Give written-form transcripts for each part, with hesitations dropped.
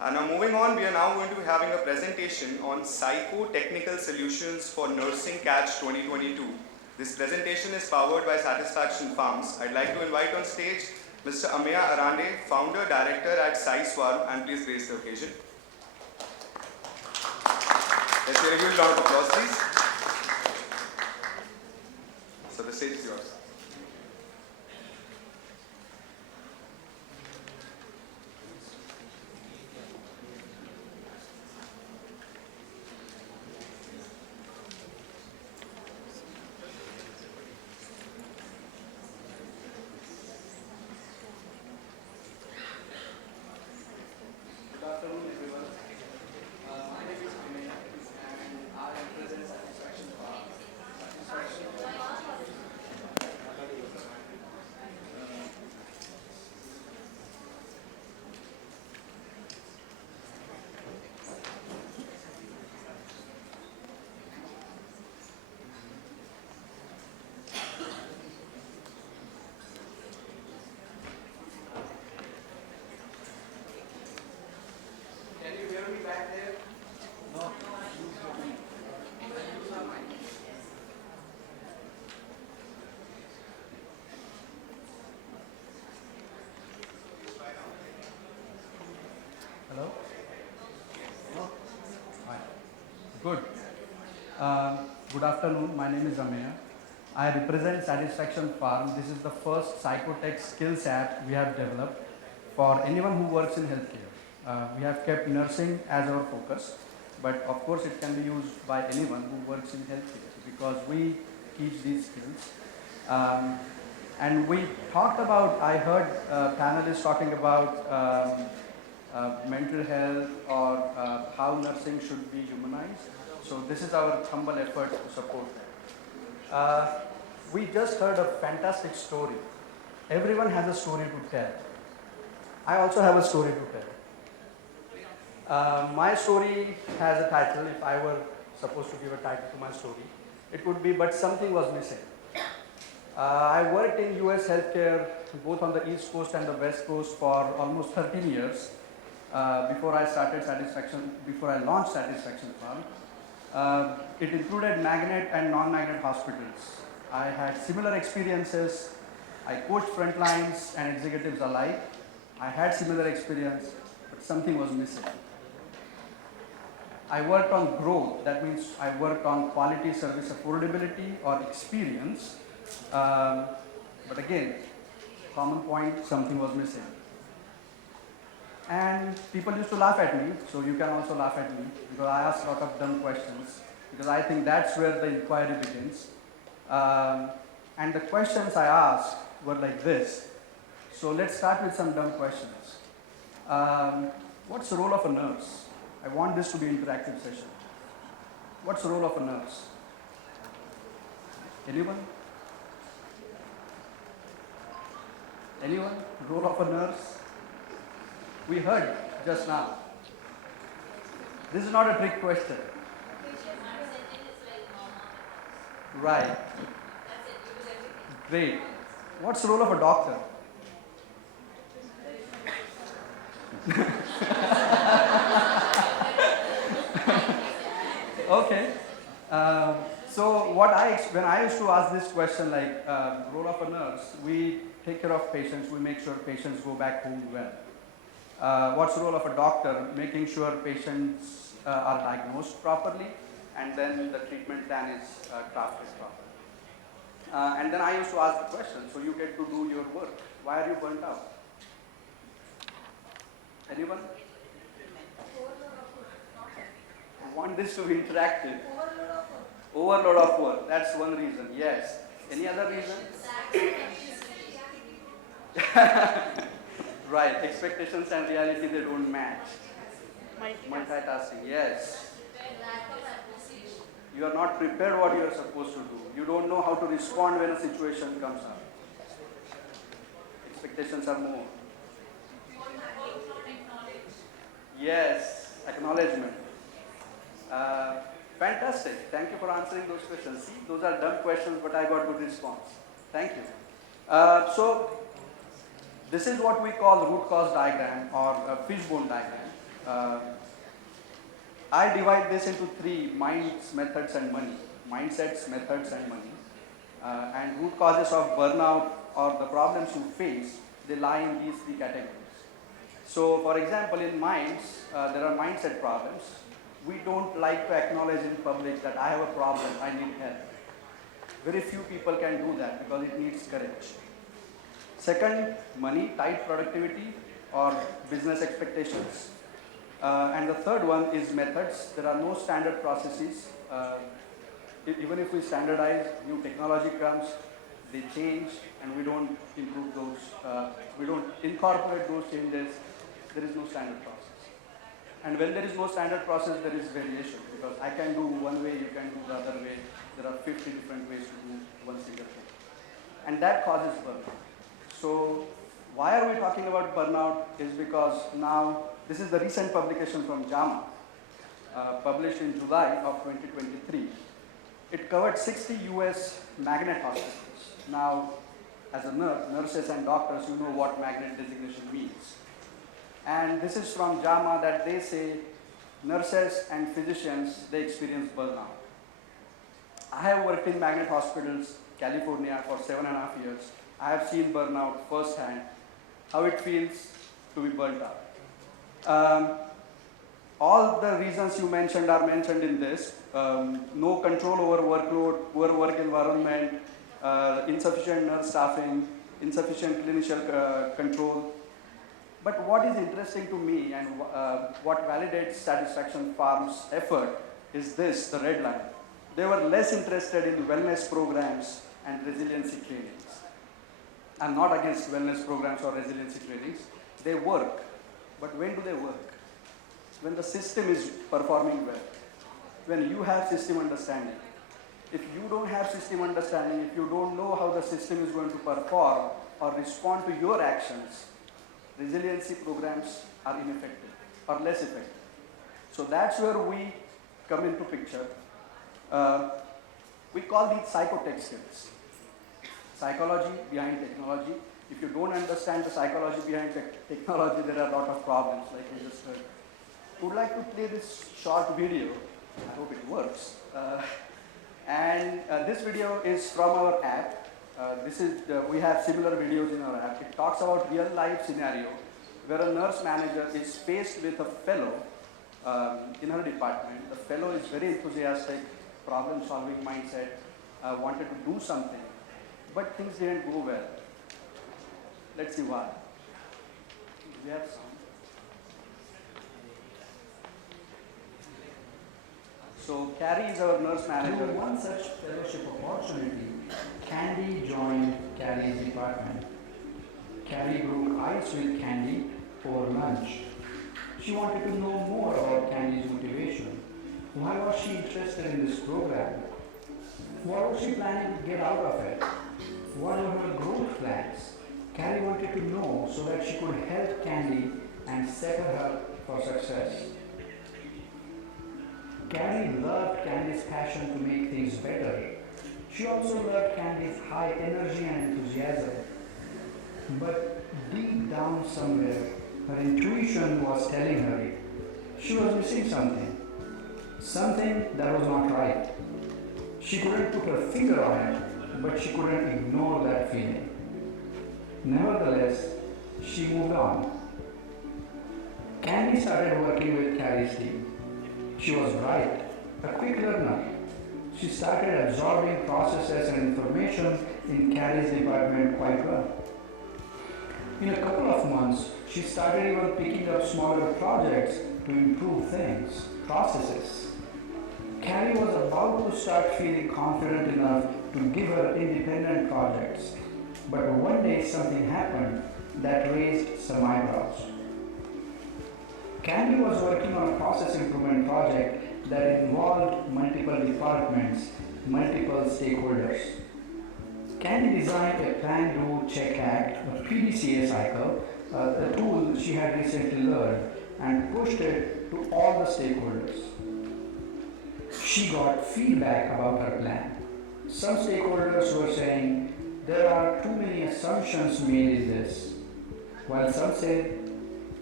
Now moving on, we are now going to be having a presentation on Psycho-Technical Solutions for Nursing Catch 2022. This presentation is powered by Satisfaction Farms. I'd like to invite on stage Mr. Ameya Arande, Founder Director at SciSwarm, and please grace the occasion. Let's hear a huge round of applause, please. So the stage is yours. Good afternoon, everyone. My name is Ameya, and I represent Satisfaction Farm. Satisfaction Can you hear me back there? No. Hello? No? Hi. Good. Good afternoon. My name is Ameya. I represent Satisfaction Farm. This is the first psychotech skills app we have developed for anyone who works in healthcare. We have kept nursing as our focus, but of course it can be used by anyone who works in healthcare because we teach these skills. And we talked about, I heard panelists talking about mental health or how nursing should be humanized. So this is our humble effort to support that. We just heard a fantastic story. Everyone has a story to tell. I also have a story to tell. My story has a title. If I were supposed to give a title to my story, it would be "But Something Was Missing." I worked in US healthcare both on the East Coast and the West Coast for almost 13 years before I launched Satisfaction Farm. It included magnet and non-magnet hospitals. I had similar experiences. I coached frontlines and executives alike. I had similar experience, but something was missing. I worked on growth. That means I worked on quality service affordability or experience. But again, common point, something was missing. And people used to laugh at me, so you can also laugh at me because I ask a lot of dumb questions because I think that's where the inquiry begins. And the questions I asked were like this. So let's start with some dumb questions. What's the role of a nurse? I want this to be an interactive session. What's the role of a nurse? Anyone? Anyone? Role of a nurse? We heard just now. This is not a trick question. Right. Great. What's the role of a doctor? Okay. So when I used to ask this question, like role of a nurse, we take care of patients. We make sure patients go back home well. What's the role of a doctor? Making sure patients are diagnosed properly, and then the treatment plan is crafted properly. And then I used to ask the question, so you get to do your work. Why are you burnt out? Anyone? I want this to be interactive. Overload of work. That's one reason. Yes. Any other reason? Right. Expectations and reality, they don't match. Multitasking. Yes. You are not prepared what you are supposed to do. You don't know how to respond when a situation comes up. Expectations are more. Yes. Acknowledgement. Fantastic. Thank you for answering those questions. See, those are dumb questions, but I got good response. Thank you. So, this is what we call root cause diagram or a fishbone diagram. Uh, I divide this into three: minds, methods, and money. Mindsets, methods, and money. And root causes of burnout or the problems you face, they lie in these three categories. So, for example, in minds, there are mindset problems. We don't like to acknowledge in public that I have a problem, I need help. Very few people can do that because it needs courage. Second, money, tight productivity or business expectations. And the third one is methods. There are no standard processes. Even if we standardize, new technology comes, they change, and we don't improve those, we don't incorporate those changes. There is no standard process. And when there is no standard process, there is variation, because I can do one way, you can do the other way. There are 50 different ways to do one single thing. And that causes burnout. So why are we talking about burnout is because now, this is the recent publication from JAMA, published in July of 2023. It covered 60 US magnet hospitals. Now, as a nurse, nurses and doctors, you know what magnet designation means. And this is from JAMA that they say nurses and physicians, they experience burnout. I have worked in magnet hospitals, California for 7.5 years. I have seen burnout firsthand, how it feels to be burnt out. All the reasons you mentioned are mentioned in this. No control over workload, poor work environment, insufficient nurse staffing, insufficient clinician control. But what is interesting to me and what validates Satisfaction Farm's effort is this, the red line. They were less interested in wellness programs and resiliency trainings. I'm not against wellness programs or resiliency trainings. They work. But when do they work? When the system is performing well. When you have system understanding. If you don't have system understanding, if you don't know how the system is going to perform or respond to your actions, resiliency programs are ineffective or less effective. So that's where we come into picture. We call these psychotech skills. Psychology behind technology. If you don't understand the psychology behind technology, there are a lot of problems, like we just heard. I would like to play this short video. I hope it works. This video is from our app. We have similar videos in our app. It talks about real life scenario where a nurse manager is faced with a fellow in her department. The fellow is very enthusiastic, problem solving mindset, wanted to do something, but things didn't go well. Let's see why. We have some. So Carrie is our nurse manager. Through one such fellowship opportunity, Candy joined Carrie's department. Carrie broke ice with Candy for lunch. She wanted to know more about Candy's motivation. Why was she interested in this program? What was she planning to get out of it? What were her growth plans? Carrie wanted to know so that she could help Candy and set her up for success. Carrie loved Candy's passion to make things better. She also loved Candy's high energy and enthusiasm. But deep down somewhere, her intuition was telling her she was missing something. Something that was not right. She couldn't put her finger on it, but she couldn't ignore that feeling. Nevertheless, she moved on. Candy started working with Carrie's team. She was bright, a quick learner. She started absorbing processes and information in Carrie's department quite well. In a couple of months, she started even picking up smaller projects to improve things, processes. Carrie was about to start feeling confident enough to give her independent projects. But one day something happened that raised some eyebrows. Candy was working on a process improvement project that involved multiple departments, multiple stakeholders. Candy designed a Plan, Do, Check, Act, a PDCA cycle, a tool she had recently learned, and pushed it to all the stakeholders. She got feedback about her plan. Some stakeholders were saying, there are too many assumptions made in this, while some said,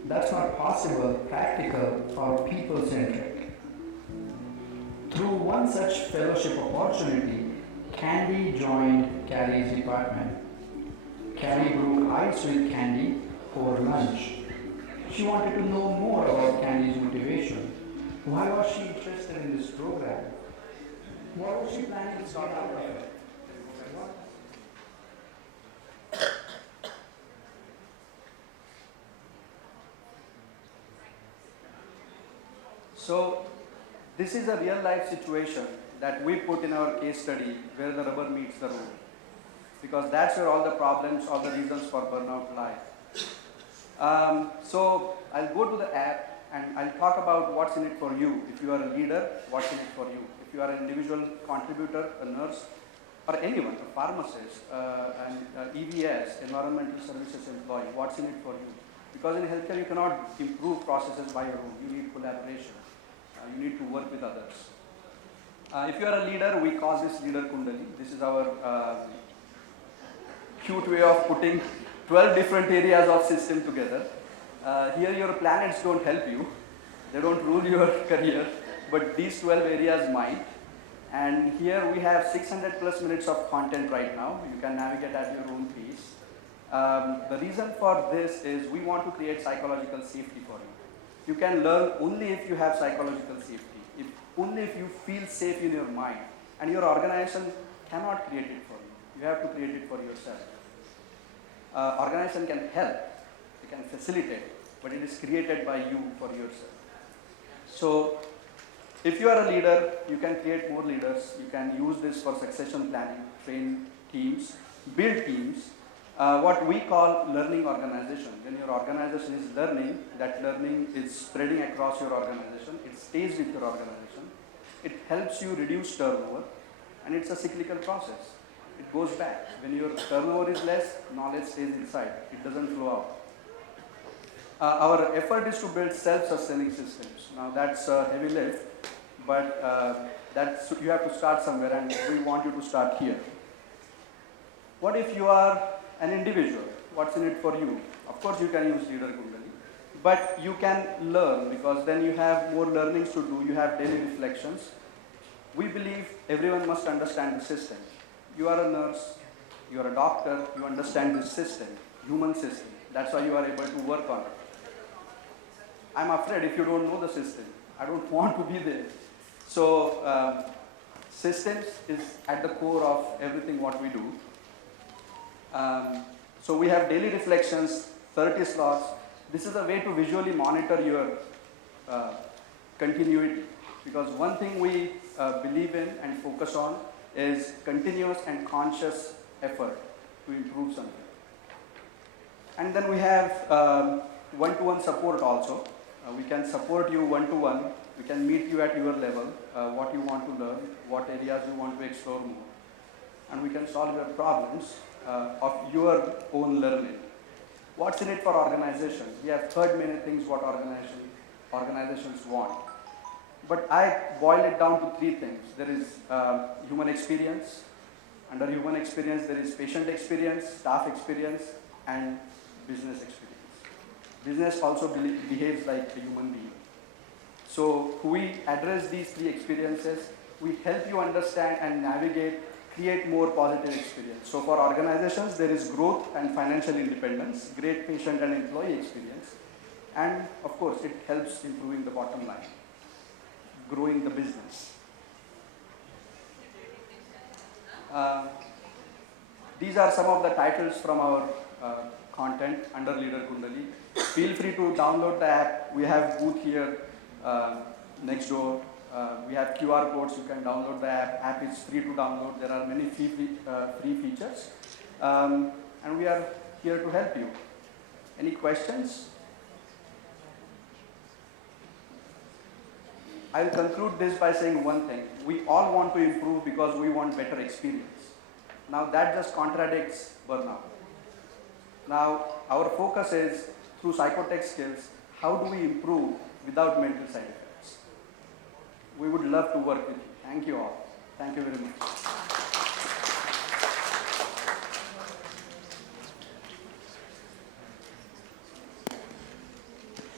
That's not possible, practical, or people centric. Through one such fellowship opportunity, Candy joined Carrie's department. Carrie broke ice with Candy over lunch. She wanted to know more about Candy's motivation. Why was she interested in this program? What was she planning to get out of it? So, this is a real life situation that we put in our case study where the rubber meets the road. Because that's where all the problems, all the reasons for burnout lie. So, I'll go to the app and I'll talk about what's in it for you. If you are a leader, what's in it for you? If you are an individual contributor, a nurse, or anyone, a pharmacist, an EVS, environmental services employee, what's in it for you? Because in healthcare, you cannot improve processes by your own. You need collaboration. You need to work with others. If you are a leader, we call this leader Kundali. This is our cute way of putting 12 different areas of system together. Here your planets don't help you. They don't rule your career, but these 12 areas might. And here we have 600 plus minutes of content right now. You can navigate at your own pace. The reason for this is we want to create psychological safety for you. You can learn only if you have psychological safety, only if you feel safe in your mind. And your organization cannot create it for you. You have to create it for yourself. Organization can help, it can facilitate, but it is created by you for yourself. So, if you are a leader, you can create more leaders. You can use this for succession planning, train teams, build teams. What we call learning organization. When your organization is learning, that learning is spreading across your organization. It stays with your organization. It helps you reduce turnover, and it's a cyclical process. It goes back. When your turnover is less, knowledge stays inside. It doesn't flow out. Our effort is to build self-sustaining systems. Now that's a heavy lift, but you have to start somewhere, and we want you to start here. What if you are an individual? What's in it for you? Of course, you can use Leader Kundali, but you can learn, because then you have more learnings to do. You have daily reflections. We believe everyone must understand the system. You are a nurse, you are a doctor, you understand this system, human system. That's why you are able to work on it. I'm afraid if you don't know the system, I don't want to be there. So, systems is at the core of everything what we do. So we have daily reflections, 30 slots. This is a way to visually monitor your continuity. Because one thing we believe in and focus on is continuous and conscious effort to improve something. And then we have one-to-one support also. We can support you one-to-one. We can meet you at your level, what you want to learn, what areas you want to explore more. And we can solve your problems of your own learning. What's in it for organization? We have heard many things what organizations want. But I boil it down to three things. There is human experience. Under human experience, there is patient experience, staff experience, and business experience. Business also behaves like a human being. So we address these three experiences. We help you understand and navigate, create more positive experience. So for organizations, there is growth and financial independence, great patient and employee experience, and of course, it helps improving the bottom line, growing the business. These are some of the titles from our content under Leader Kundali. Feel free to download the app. We have booth here next door. We have QR codes. You can download the app. App is free to download. There are many free features. And we are here to help you. Any questions? I will conclude this by saying one thing. We all want to improve because we want better experience. Now that just contradicts burnout. Now our focus is through psychotech skills, how do we improve without mental side effects? We would love to work with you. Thank you all. Thank you very much.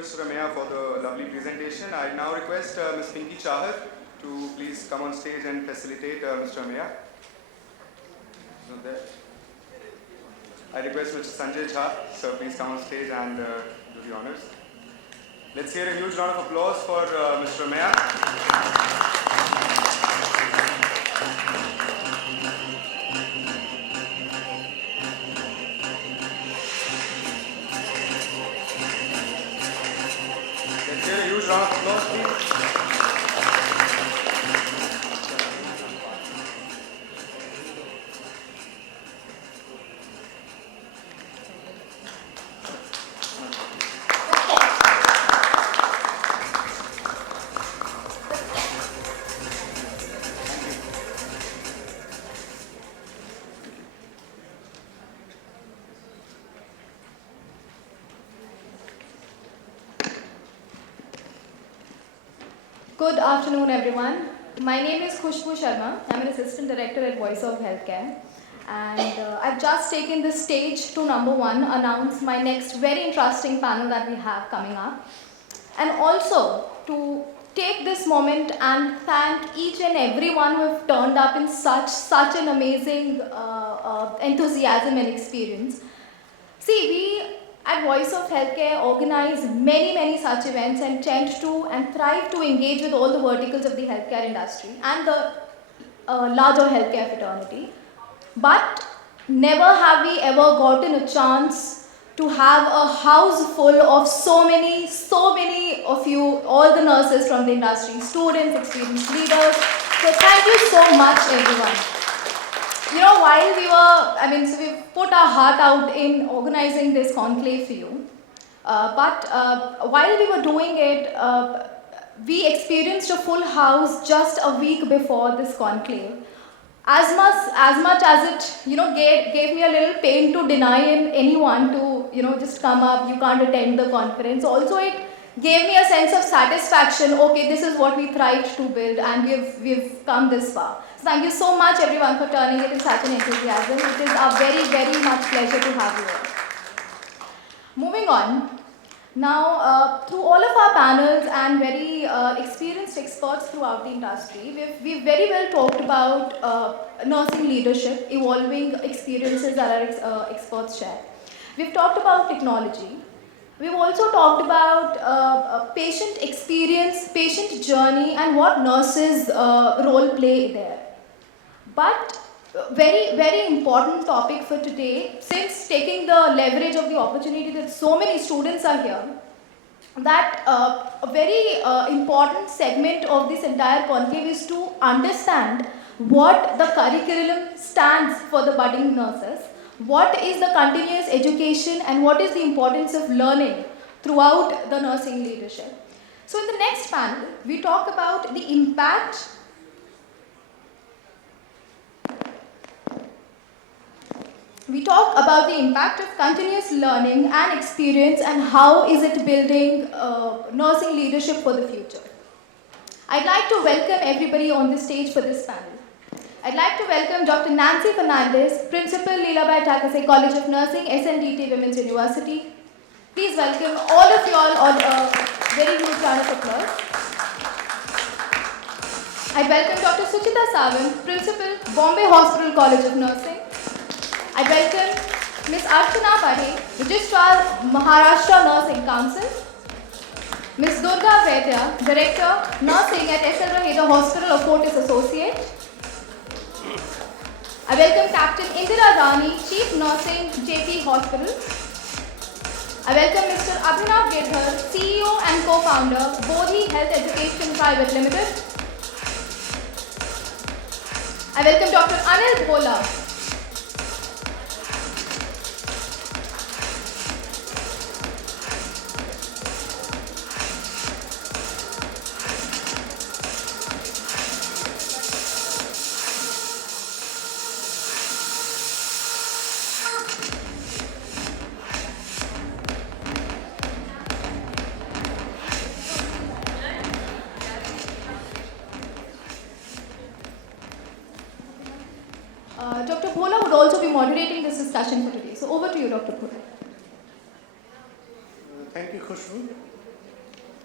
Mr. Ramaya, for the lovely presentation. I now request Ms. Pinky Chahar to please come on stage and facilitate Mr. Ramaya. He's not there. I request Mr. Sanjay Jha, sir, please come on stage and do the honors. Let's hear a huge round of applause for Mr. Ramaya. Let's hear a huge round of applause, please. Good afternoon, everyone. My name is Khushbu Sharma. I'm an assistant director at Voice of Healthcare. And I've just taken this stage to number one, announce my next very interesting panel that we have coming up. And also to take this moment and thank each and everyone who have turned up in such an amazing enthusiasm and experience. See, we at Voice of Healthcare organize many such events and tend to and thrive to engage with all the verticals of the healthcare industry and the larger healthcare fraternity. But never have we ever gotten a chance to have a house full of so many of you, all the nurses from the industry, students, experienced leaders. So thank you so much, everyone. You know, while so we put our heart out in organizing this conclave for you. But while we were doing it, we experienced a full house just a week before this conclave. As much as it, gave me a little pain to deny anyone to, just come up, you can't attend the conference. Also, it gave me a sense of satisfaction. Okay, this is what we thrived to build, and we've come this far. So thank you so much, everyone, for turning it in such an enthusiasm. It is a very much pleasure to have you all. Moving on. Now, through all of our panels and very experienced experts throughout the industry, we've very well talked about nursing leadership, evolving experiences that our experts share. We've talked about technology. We've also talked about patient experience, patient journey, and what nurses' role play there. But very important topic for today, since taking the leverage of the opportunity that so many students are here, that a very important segment of this entire conclave is to understand what the curriculum stands for the budding nurses, what is the continuous education, and what is the importance of learning throughout the nursing leadership. So in the next panel, we talk about the impact of continuous learning and experience and how is it building nursing leadership for the future. I'd like to welcome everybody on the stage for this panel. I'd like to welcome Dr. Nancy Fernandez, Principal Leelabai Takase College of Nursing, SNDT Women's University. Please welcome all of you all on a very huge round of applause. I welcome Dr. Suchita Sawant, Principal, Bombay Hospital College of Nursing. I welcome Ms. Archana Parekh, Registrar, Maharashtra Nursing Council. Ms. Durga Vaidya, Director, Nursing at SL Raheda Hospital of Fortis Associate. I welcome Captain Indira Rani, Chief Nursing, JP Hospital. I welcome Mr. Abhinav Gedhar, CEO and co-founder, Bodhi Health Education Private Limited. I welcome Dr. Anil Bhola, Dr. Bhola would also be moderating this discussion for today. So over to you, Dr. Bhola. Thank you, Khushbu.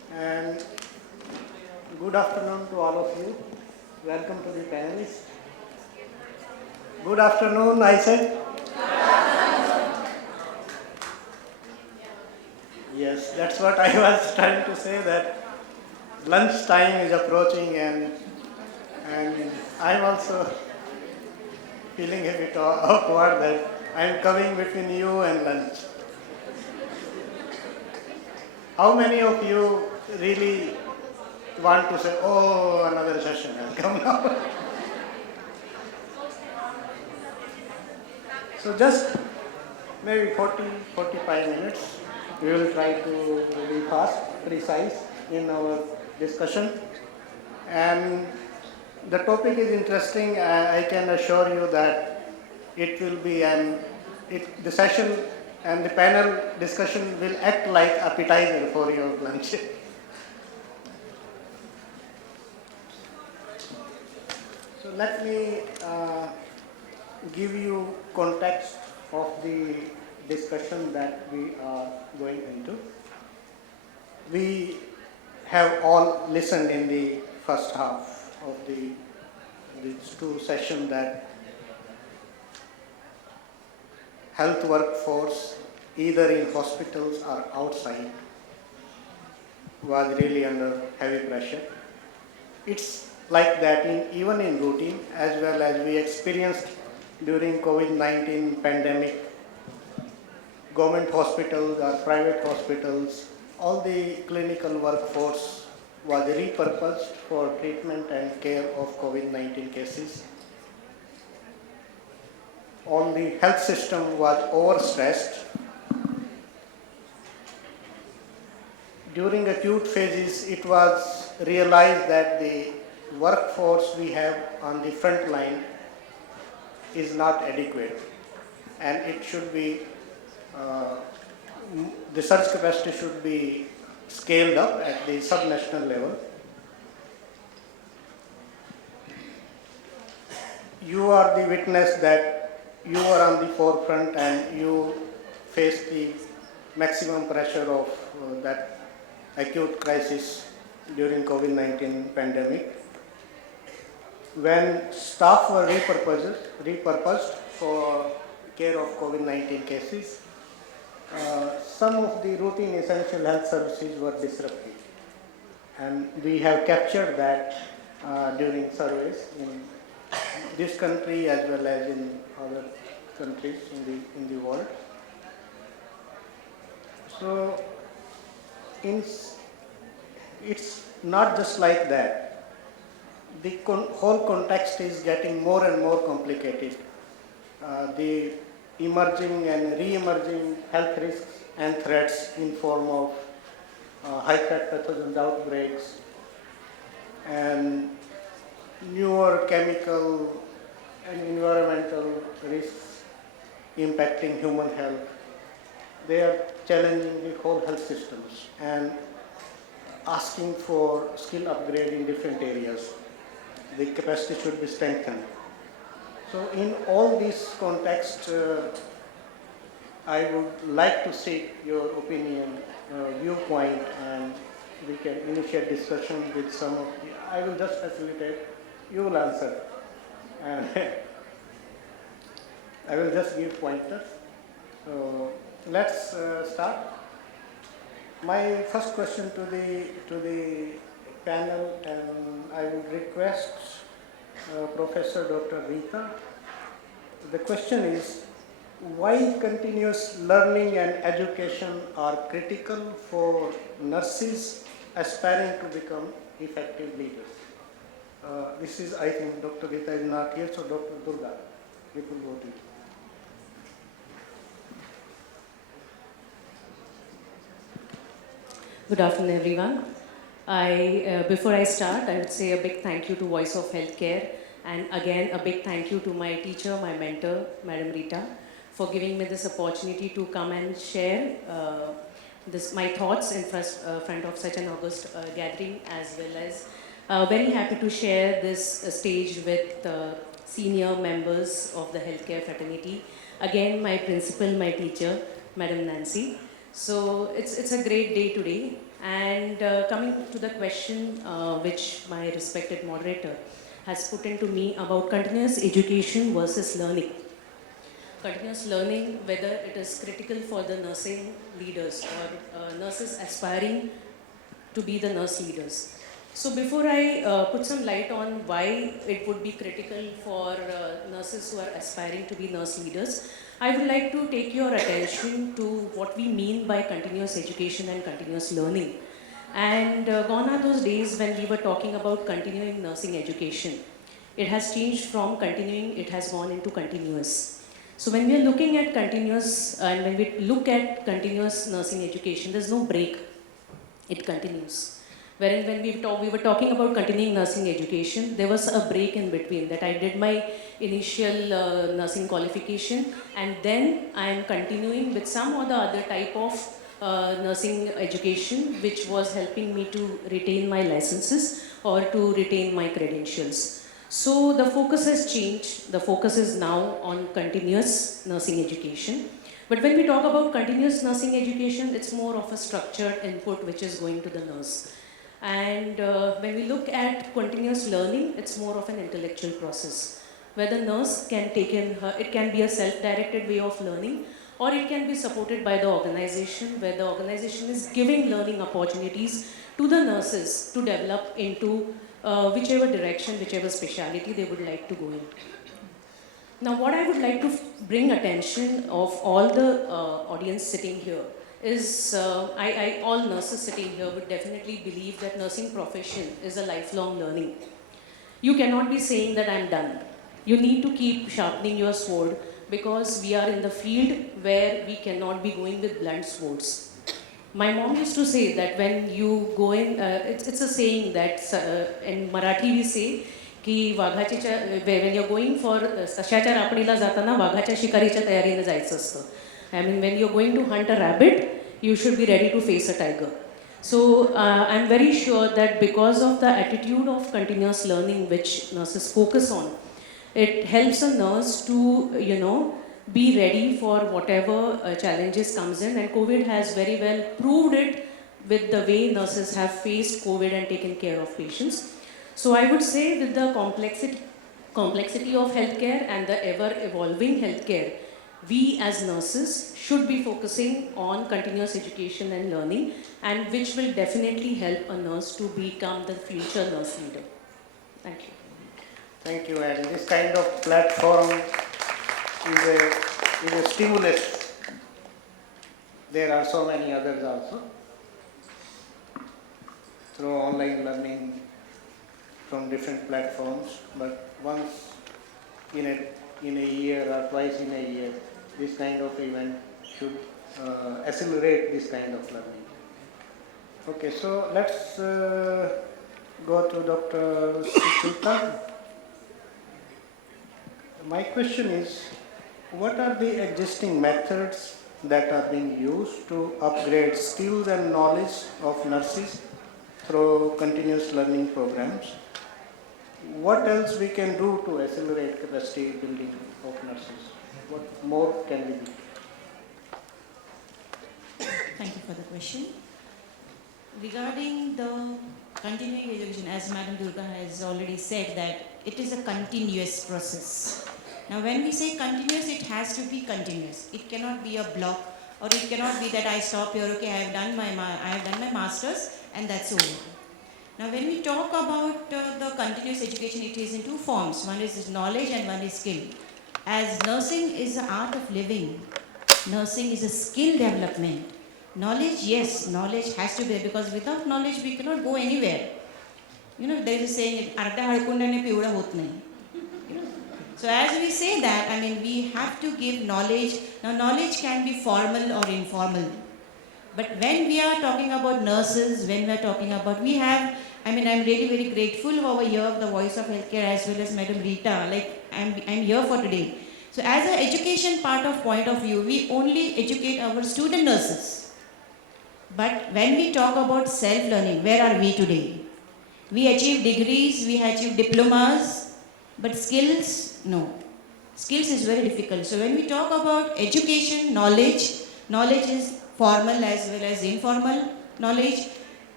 and good afternoon to all of you. Welcome to the panelists. Good afternoon, I said. Yes, that's what I was trying to say, that lunch time is approaching, and I'm also feeling a bit awkward that I'm coming between you and lunch. How many of you really want to say, oh, another session has come now? So just maybe 45 minutes. We will try to be fast, precise in our discussion. And the topic is interesting. I can assure you that it will be the session and the panel discussion will act like appetizer for your lunch. So let me give you context of the discussion that we are going into. We have all listened in the first half of these two sessions that health workforce, either in hospitals or outside, was really under heavy pressure. It's like that even in routine, as well as we experienced during COVID-19 pandemic. Government hospitals or private hospitals, all the clinical workforce was repurposed for treatment and care of COVID-19 cases. All the health system was overstressed. During acute phases, it was realized that the workforce we have on the front line is not adequate, and it should be the surge capacity should be scaled up at the subnational level. You are the witness that you are on the forefront and you face the maximum pressure of that acute crisis during COVID-19 pandemic. When staff were repurposed for care of COVID-19 cases, some of the routine essential health services were disrupted, and we have captured that during surveys in this country as well as in other countries in the world. So it's not just like that. The whole context is getting more and more complicated. The emerging and re-emerging health risks and threats in form of high-threat pathogens outbreaks and newer chemical and environmental risks impacting human health. They are challenging the whole health systems and asking for skill upgrade in different areas. The capacity should be strengthened. So in all this context, I would like to seek your opinion, viewpoint, and we can initiate discussion with some of you. I will just facilitate, you will answer. And I will just give pointers. So let's start. My first question to the panel, and I would request Professor Dr. Rita. The question is, why continuous learning and education are critical for nurses aspiring to become effective leaders? This is, I think, Dr. Rita is not here, so Dr. Durga, we will go to you. Good afternoon, everyone. Before I start, I would say a big thank you to Voice of Healthcare, and again a big thank you to my teacher, my mentor, Madam Rita, for giving me this opportunity to come and share my thoughts in front of such an august gathering, as well as very happy to share this stage with senior members of the healthcare fraternity. Again, my principal, my teacher, Madam Nancy. So it's a great day today, And coming to the question which my respected moderator has put into me about continuous education versus learning. Continuous learning, whether it is critical for the nursing leaders or nurses aspiring to be the nurse leaders. So before I put some light on why it would be critical for nurses who are aspiring to be nurse leaders, I would like to take your attention to what we mean by continuous education and continuous learning. And gone are those days when we were talking about continuing nursing education. It has changed from continuing, it has gone into continuous. So when we are looking at continuous, and when we look at continuous nursing education, there's no break. It continues. Wherein when we were talking about continuing nursing education, there was a break in between that I did my initial nursing qualification and then I am continuing with some or the other type of nursing education which was helping me to retain my licenses or to retain my credentials. So the focus has changed. The focus is now on continuous nursing education. But when we talk about continuous nursing education, it's more of a structured input which is going to the nurse. And when we look at continuous learning, it's more of an intellectual process, where the nurse can take in her, it can be a self-directed way of learning, or it can be supported by the organization, where the organization is giving learning opportunities to the nurses to develop into whichever direction, whichever specialty they would like to go in. Now, what I would like to bring attention of all the audience sitting here is, all nurses sitting here would definitely believe that nursing profession is a lifelong learning. You cannot be saying that I'm done. You need to keep sharpening your sword because we are in the field where we cannot be going with blunt swords. My mom used to say that when you go in, it's a saying that in Marathi we say, की वाघाच्या when you're going for सशाच्या रापणीला जाताना वाघाच्या शिकारीच्या तयारीने जायचं असतं. I mean, when you're going to hunt a rabbit, you should be ready to face a tiger. So I'm very sure that because of the attitude of continuous learning which nurses focus on, it helps a nurse to, be ready for whatever challenges comes in. And COVID has very well proved it with the way nurses have faced COVID and taken care of patients. So I would say with the complexity of healthcare and the ever-evolving healthcare, we as nurses should be focusing on continuous education and learning, and which will definitely help a nurse to become the future nurse leader. Thank you. Thank you. And this kind of platform is a stimulus. There are so many others also. Through online learning from different platforms, but once in a year or twice in a year, this kind of event should accelerate this kind of learning. Okay, so let's go to Dr. Suchita. My question is, what are the existing methods that are being used to upgrade skills and knowledge of nurses through continuous learning programs? What else we can do to accelerate capacity building of nurses? What more can we do? Thank you for the question. Regarding the continuing education, as Madam Durga has already said, that it is a continuous process. Now when we say continuous, it has to be continuous. It cannot be a block, or it cannot be that I stop here, okay, I have done my master's and that's all. Now when we talk about the continuous education, it is in two forms. One is knowledge and one is skill. As nursing is the art of living, nursing is a skill development. Knowledge, yes, knowledge has to be, because without knowledge we cannot go anywhere. There is a saying, "Arda harkundane piuda hot nahi." So as we say that, we have to give knowledge. Now knowledge can be formal or informal. But when we are talking about nurses, when we are talking about, I'm really very grateful over here of the Voice of Healthcare as well as Madam Rita. I'm here for today. So as an education point of view, we only educate our student nurses. But when we talk about self-learning, where are we today? We achieve degrees, we achieve diplomas, but skills, no. Skills is very difficult. So when we talk about education, knowledge is formal as well as informal knowledge.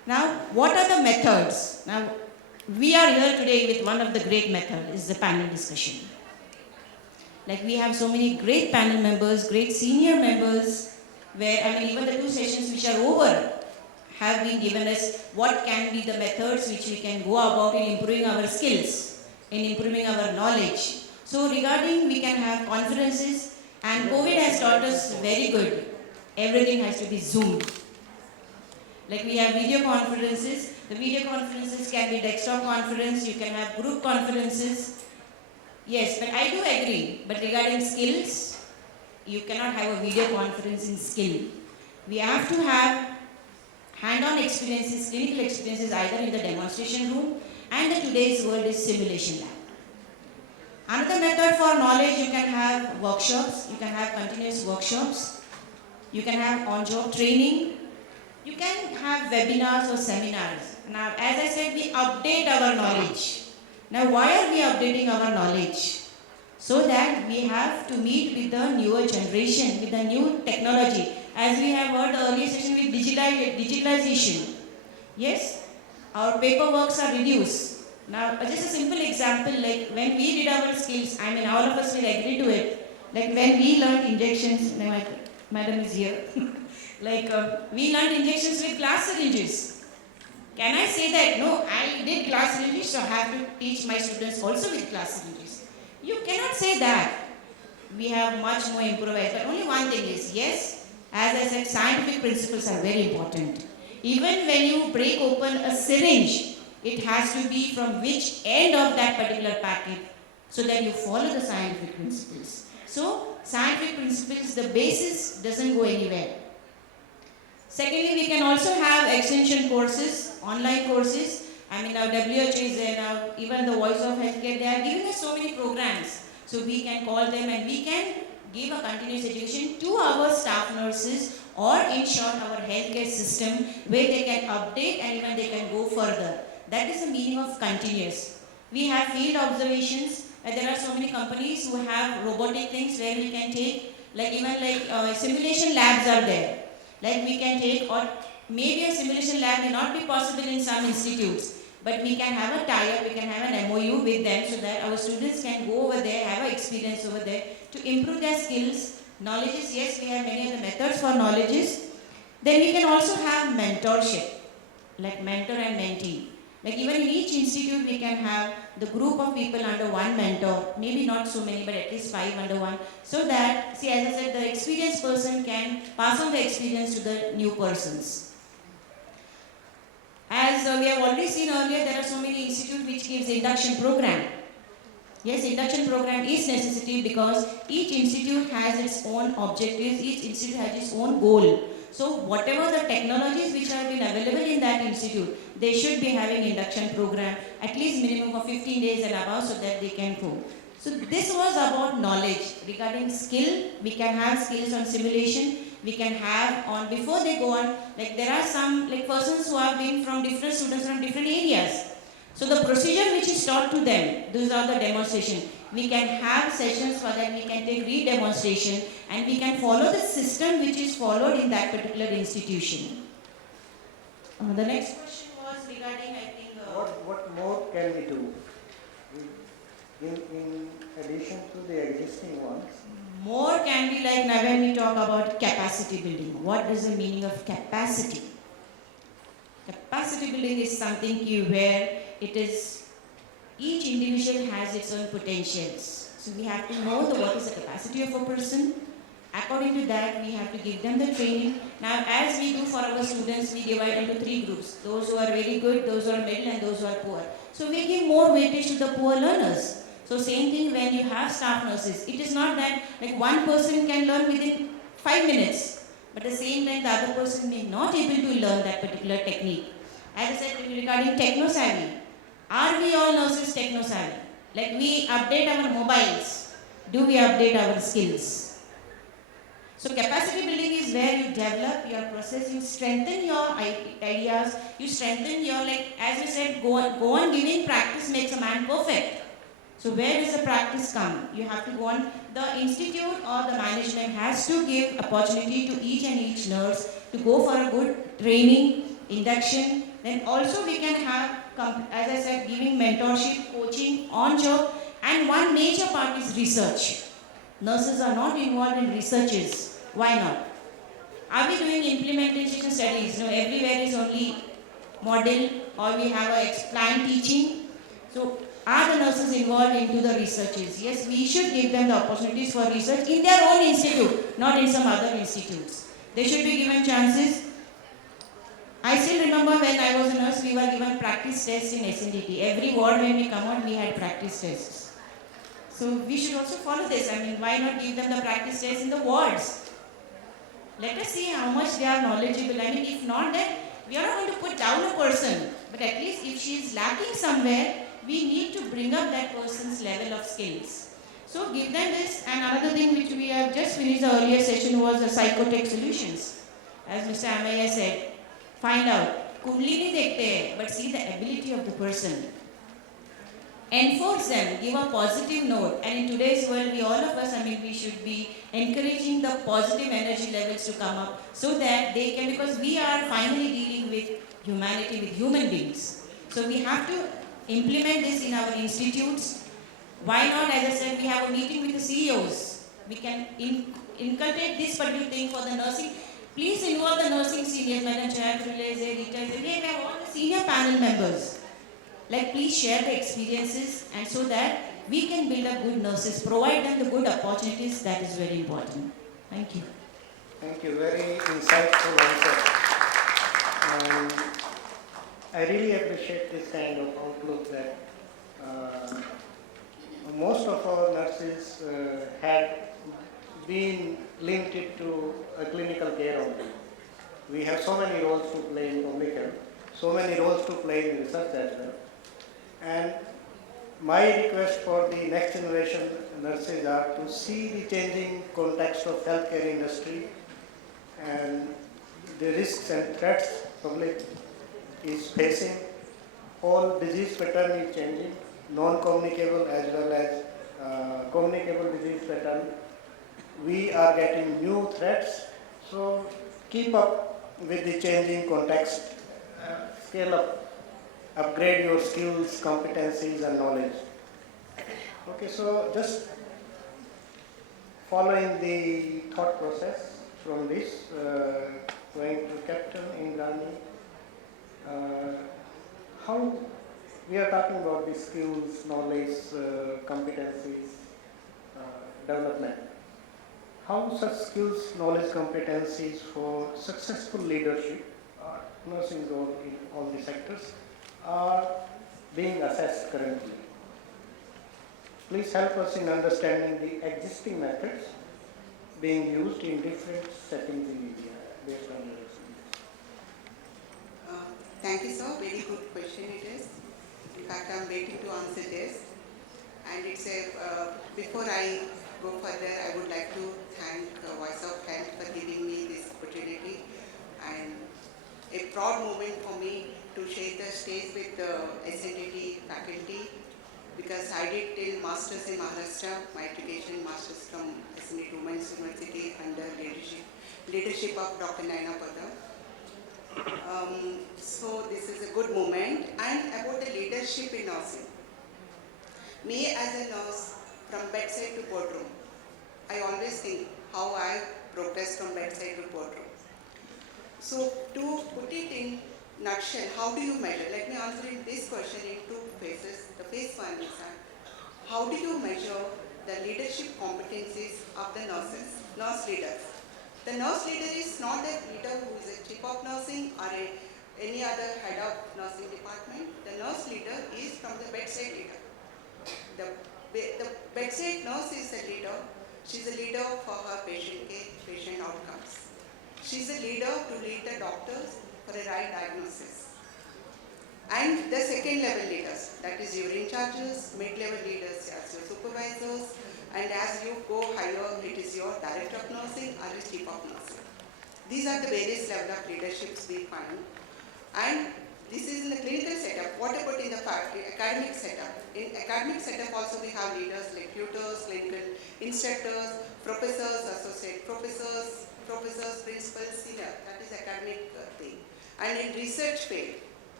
Now, what are the methods? Now, we are here today with one of the great methods, is the panel discussion. Like we have so many great panel members, great senior members, where, I mean, even the 2 sessions which are over have been given us what can be the methods which we can go about in improving our skills, in improving our knowledge. So regarding, we can have conferences, and COVID has taught us very good. Everything has to be Zoom. Like we have video conferences. The video conferences can be desktop conference, you can have group conferences. Yes, but I do agree. But regarding skills, you cannot have a video conference in skill. We have to have hand-on experiences, clinical experiences either in the demonstration room, and the today's world is simulation lab. Another method for knowledge, you can have workshops, you can have continuous workshops, you can have on-job training, you can have webinars or seminars. Now, as I said, we update our knowledge. Now, why are we updating our knowledge? So that we have to meet with the newer generation, with the new technology. As we have heard the earlier session with digitalization. Yes, our paperworks are reduced. Now, just a simple example, like when we did our skills, I mean, all of us will agree to it. Like when we learned injections, my madam is here. We learned injections with glass syringes. Can I say that? No, I did glass syringes, so I have to teach my students also with glass syringes. You cannot say that. We have much more improvised. But only one thing is, yes, as I said, scientific principles are very important. Even when you break open a syringe, it has to be from which end of that particular packet, so that you follow the scientific principles. So, scientific principles, the basis doesn't go anywhere. Secondly, we can also have extension courses, online courses. I mean, now WHO is there now, even the Voice of Healthcare, they are giving us so many programs. So we can call them and we can give a continuous education to our staff nurses, or in short, our healthcare system, where they can update and even they can go further. That is the meaning of continuous. We have field observations, and there are so many companies who have robotic things where we can take, simulation labs are there. Like we can take, or maybe a simulation lab may not be possible in some institutes, but we can have a tie-up, we can have an MOU with them so that our students can go over there, have an experience over there to improve their skills. Knowledges, yes, we have many other methods for knowledges. Then we can also have mentorship, like mentor and mentee. Like even in each institute, we can have the group of people under one mentor, maybe not so many, but at least 5 under one, so that, see, as I said, the experienced person can pass on the experience to the new persons. As we have already seen earlier, there are so many institutes which gives induction program. Yes, induction program is necessary because each institute has its own objectives, each institute has its own goal. So whatever the technologies which have been available in that institute, they should be having induction program, at least minimum of 15 days and above, so that they can go. So this was about knowledge. Regarding skill, we can have skills on simulation, we can have on, before they go on, like there are some persons who have been from different students from different areas. So the procedure which is taught to them, those are the demonstration. We can have sessions for that, we can take re-demonstration, and we can follow the system which is followed in that particular institution. The next question was regarding, I think... What more can we do in addition to the existing ones? More can be like now when we talk about capacity building. What is the meaning of capacity? Capacity building is something where it is, each individual has its own potentials. So we have to know what is the capacity of a person. According to that, we have to give them the training. Now, as we do for our students, we divide into 3 groups. Those who are very good, those who are middle, and those who are poor. So we give more weightage to the poor learners. So same thing when you have staff nurses. It is not that one person can learn within 5 minutes, but at the same time the other person may not able to learn that particular technique. As I said regarding techno-savvy, are we all nurses techno-savvy? Like we update our mobiles, do we update our skills? So capacity building is where you develop your process, you strengthen your ideas, you strengthen your, as we said, go on giving practice makes a man perfect. So where does the practice come? You have to go on, the institute or the management has to give opportunity to each and each nurse to go for a good training, induction, then also we can have, as I said, giving mentorship, coaching, on job, and one major part is research. Nurses are not involved in researches. Why not? Are we doing implementation studies? No, everywhere is only model or we have a planned teaching. So are the nurses involved into the researches? Yes, we should give them the opportunities for research in their own institute, not in some other institutes. They should be given chances. I still remember when I was a nurse, we were given practice tests in SNDT. Every ward when we come out, we had practice tests. So we should also follow this. I mean, why not give them the practice tests in the wards? Let us see how much they are knowledgeable. I mean, if not, then we are not going to put down a person. But at least if she is lacking somewhere, we need to bring up that person's level of skills. So give them this. And another thing which we have just finished the earlier session was the psychotech solutions. As Mr. Amaya said, find out. Kundli nahi dekhte hai, but see the ability of the person. Enforce them, give a positive note. And in today's world, we all of us, I mean, we should be encouraging the positive energy levels to come up so that they can, because we are finally dealing with humanity, with human beings. So we have to implement this in our institutes. Why not, as I said, we have a meeting with the CEOs. We can inculcate this particular thing for the nursing. Please involve the nursing seniors, Madam Chair, Rita, we have all the senior panel members. Like, please share the experiences and so that we can build up good nurses, provide them the good opportunities. That is very important. Thank you. Thank you. Very insightful answer. I really appreciate this kind of outlook that most of our nurses had been limited to a clinical care only. We have so many roles to play in public health, so many roles to play in research as well. And my request for the next generation nurses are to see the changing context of healthcare industry and the risks and threats public is facing. Whole disease pattern is changing, non-communicable as well as communicable disease pattern. We are getting new threats, so keep up with the changing context, scale up. Upgrade your skills, competencies and knowledge. Okay, so just following the thought process from this, going to Captain Indrani, how we are talking about the skills, knowledge, competencies, development. How such skills, knowledge, competencies for successful leadership, nursing role in all the sectors, are being assessed currently. Please help us in understanding the existing methods being used in different settings in India based on your experience. Thank you, sir. Very good question it is. In fact, I am waiting to answer this. And it's before I go further, I would like to thank Voice of Health for giving me this opportunity and a proud moment for me to share the stage with the SNDT faculty because I did till Masters in Maharashtra, my education Masters from SNDT Women's University under leadership of Dr. Naina Pada. So this is a good moment. And about the leadership in nursing. Me as a nurse from bedside to boardroom, I always think how I progressed from bedside to boardroom. So to put it in nutshell, how do you measure? Let me answer this question in two phases. The phase one is how do you measure the leadership competencies of the nurses, nurse leaders? The nurse leader is not a leader who is a chief of nursing or any other head of nursing department. The nurse leader is from the bedside leader. The bedside nurse is a leader. She's a leader for her patient care, patient outcomes. She's a leader to lead the doctors for a right diagnosis. And the second level leaders, that is your in charges, mid-level leaders as your supervisors, and as you go higher, it is your director of nursing or your chief of nursing. These are the various levels of leaderships we find. And this is in the clinical setup. What about in the academic setup? In academic setup also we have leaders like tutors, clinical instructors, professors, associate professors, principals, senior. That is academic thing. And in research field,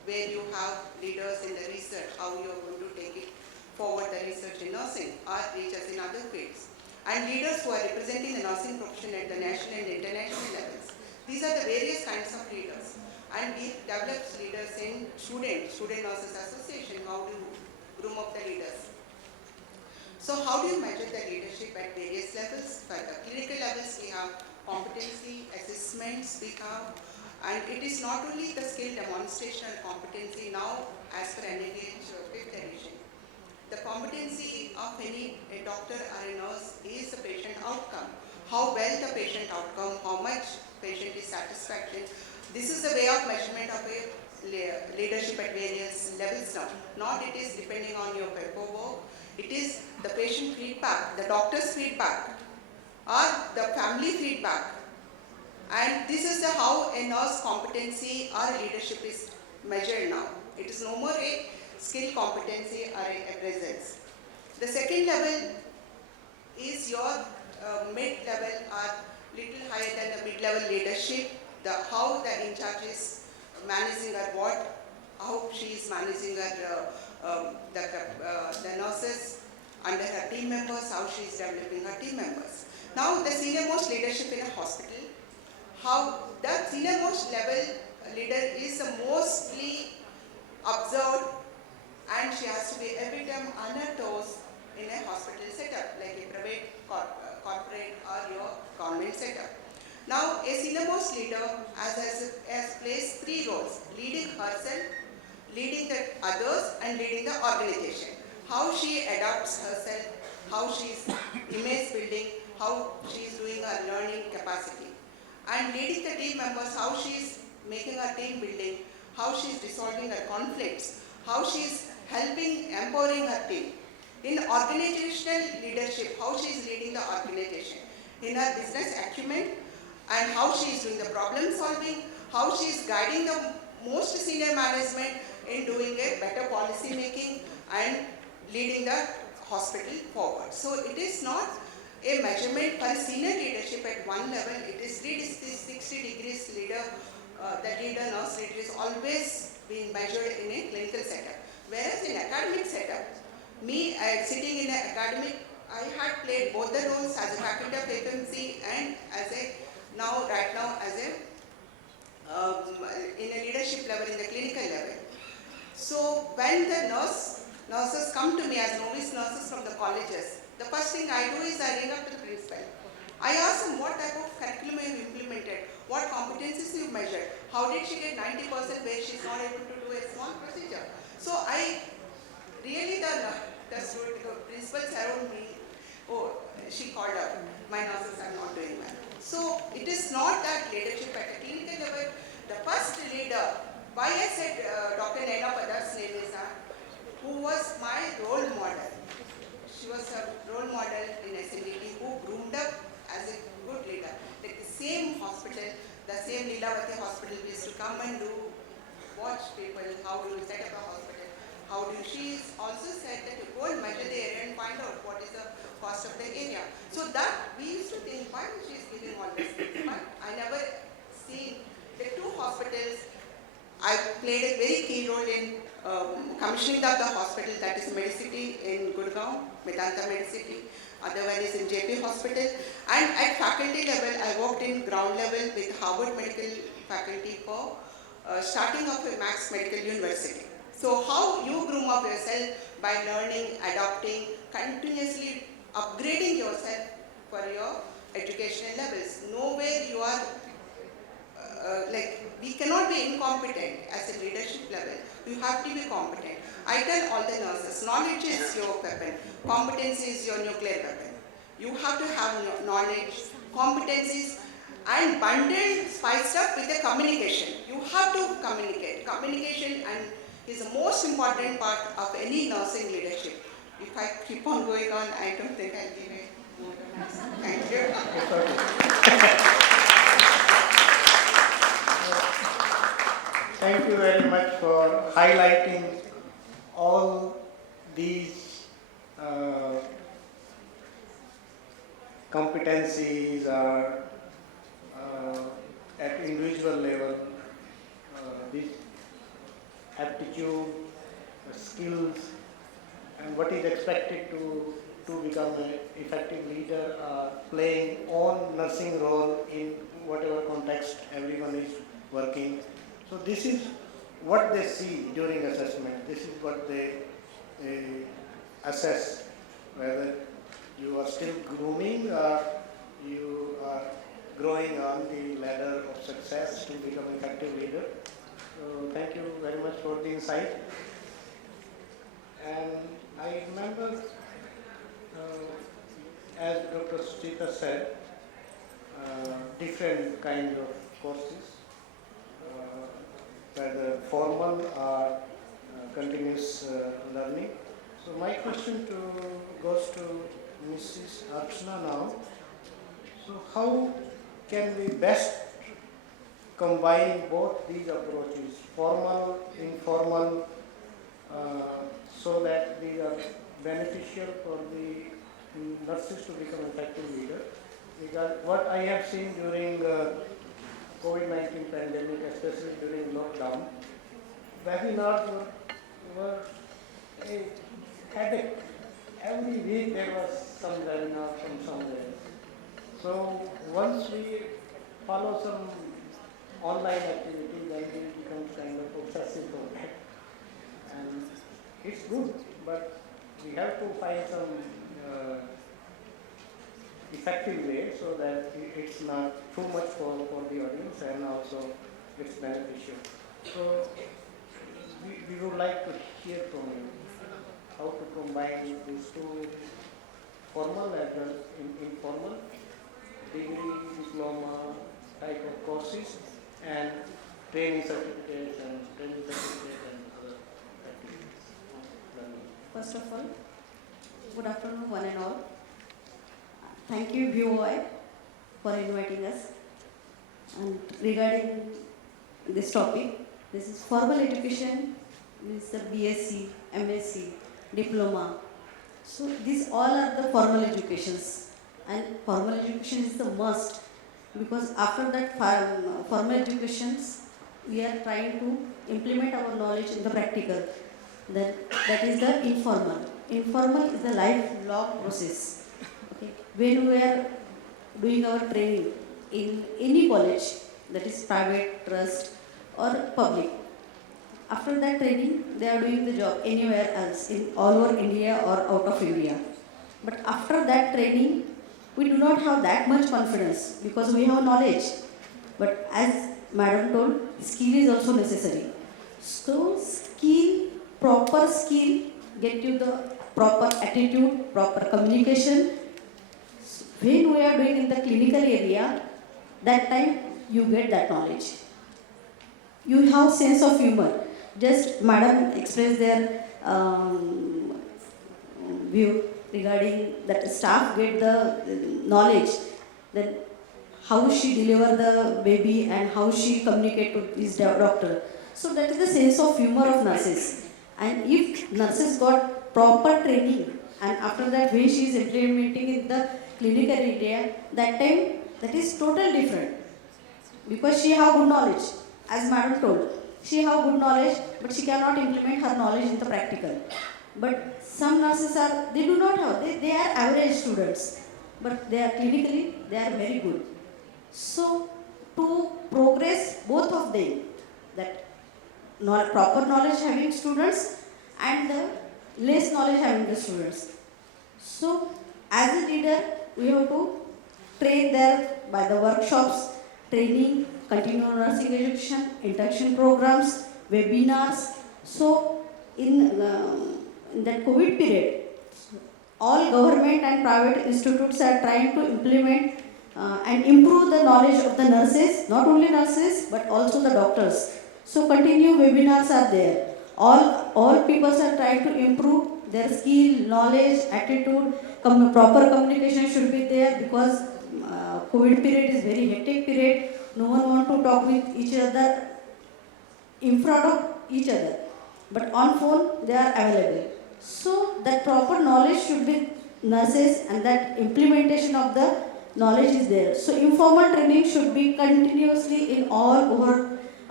where you have leaders in the research, how you are going to take it forward the research in nursing or research in other fields. And leaders who are representing the nursing profession at the national and international levels. These are the various kinds of leaders. And we develop leaders in Student Nurses Association, how to groom up the leaders. So how do you measure the leadership at various levels? For the clinical levels, we have competency assessments we have, and it is not only the skill demonstration and competency now as per NATH 5th edition. The competency of a doctor or a nurse is the patient outcome. How well the patient outcome, how much patient is satisfaction. This is the way of measurement of a leadership at various levels now. Not it is depending on your paperwork. It is the patient feedback, the doctor's feedback, or the family feedback. And this is how a nurse competency or leadership is measured now. It is no more a skill competency or a presence. The second level is your mid-level or little higher than the mid-level leadership, how the in charge is managing her what, how she is managing her the nurses under her team members, how she is developing her team members. Now the senior most leadership in a hospital, how the senior most level leader is mostly observed, and she has to be every time on her toes in a hospital setup, like a private, corporate or your government setup. Now a senior most leader has plays three roles: leading herself, leading the others, and leading the organization. How she adapts herself, how she is image building, how she is doing her learning capacity. And leading the team members, how she is making her team building, how she is resolving her conflicts, how she is helping, empowering her team. In organizational leadership, how she is leading the organization. In her business acumen, and how she is doing the problem solving, how she is guiding the most senior management in doing a better policy making and leading the hospital forward. So it is not a measurement for senior leadership at one level, it is 360 degrees leader, the leader, nurse leader is always being measured in a clinical setup. Whereas in academic setup, me sitting in an academic, I had played both the roles as a faculty of FMC and as a right now as a in a leadership level, in the clinical level. So when the nurses come to me as novice nurses from the colleges, the first thing I do is I ring up to the principal. I ask them what type of curriculum you have implemented, what competencies you measured, how did she get 90% where she is not able to do a small procedure. So I really the principals around me, oh, she called up, my nurses are not doing well. So it is not that leadership at a clinical level. The first leader, why I said Dr. Naina Padar's name is who was my role model. She was a role model in SMDT who groomed up as a good leader. Like the same hospital, the same Leelavati hospital, we used to come and watch people, how do you set up a hospital, how do you, she also said that you go and measure the area and find out what is the cost of the area. So that we used to think, why she is giving all this? But I never seen the two hospitals. I played a very key role in commissioning of the hospital, that is Medicity in Gurgaon, Medanta Medicity. Other one is in JP Hospital. And at faculty level, I worked in ground level with Harvard Medical Faculty for starting of a Max Medical University. So how you groom up yourself by learning, adapting, continuously upgrading yourself for your educational levels. Nowhere you are we cannot be incompetent as a leadership level. You have to be competent. I tell all the nurses, knowledge is your weapon. Competency is your nuclear weapon. You have to have knowledge, competencies, and bundled, spiced up with the communication. You have to communicate. Communication is the most important part of any nursing leadership. If I keep on going on, I don't think I'll give it more time. Thank you. Thank you very much for highlighting all these competencies at individual level. aptitude, skills, and what is expected to become an effective leader, playing own nursing role in whatever context everyone is working. So this is what they see during assessment. This is what they assess, whether you are still grooming or you are growing on the ladder of success to become an effective leader. So thank you very much for the insight. And I remember, as Dr. Suchita said, different kinds of courses, whether formal or continuous learning. So my question goes to Mrs. Archana now. So how can we best combine both these approaches, formal, informal, so that these are beneficial for the nurses to become effective leaders? Because what I have seen during COVID-19 pandemic, especially during lockdown, webinars were a headache. Every week there was some webinar from somewhere. So once we follow some online activity, then it becomes kind of obsessive for that. And it's good, but we have to find some effective way so that it's not too much for the audience and also it's beneficial. So we would like to hear from you how to combine these two, formal as well as informal, degree, diploma type of courses and training certificates and other activities. First of all, good afternoon one and all. Thank you VOI for inviting us. And regarding this topic, this is formal education, this is the BSc, MSc, diploma. So these all are the formal educations, and formal education is the must, because after that formal educations we are trying to implement our knowledge in the practical. Then that is the informal. Informal is the lifelong process. Okay. When we are doing our training in any college, that is private, trust or public, after that training they are doing the job anywhere else in all over India or out of India. But after that training we do not have that much confidence because we have knowledge. But as madam told, skill is also necessary. So proper skill get you the proper attitude, proper communication. When we are doing in the clinical area, that time you get that knowledge. You have sense of humor. Just madam expressed their view regarding that staff get the knowledge, then how she deliver the baby and how she communicate to his doctor. So that is the sense of humor of nurses. And if nurses got proper training and after that when she is implementing in the clinical area, that time that is totally different. Because she have good knowledge, as madam told. She have good knowledge, but she cannot implement her knowledge in the practical. But some nurses they do not have, they are average students, but they are clinically, they are very good. So to progress both of them, that proper knowledge having students and the less knowledge having the students. So as a leader, we have to train there by the workshops, training, continuing nursing education, induction programs, webinars. So in that COVID period, all government and private institutes are trying to implement and improve the knowledge of the nurses, not only nurses but also the doctors. So continue webinars are there. All people are trying to improve their skill, knowledge, attitude, proper communication should be there because COVID period is very hectic period. No one want to talk with each other in front of each other. But on phone they are available. So that proper knowledge should be nurses and that implementation of the knowledge is there. So informal training should be continuously in all over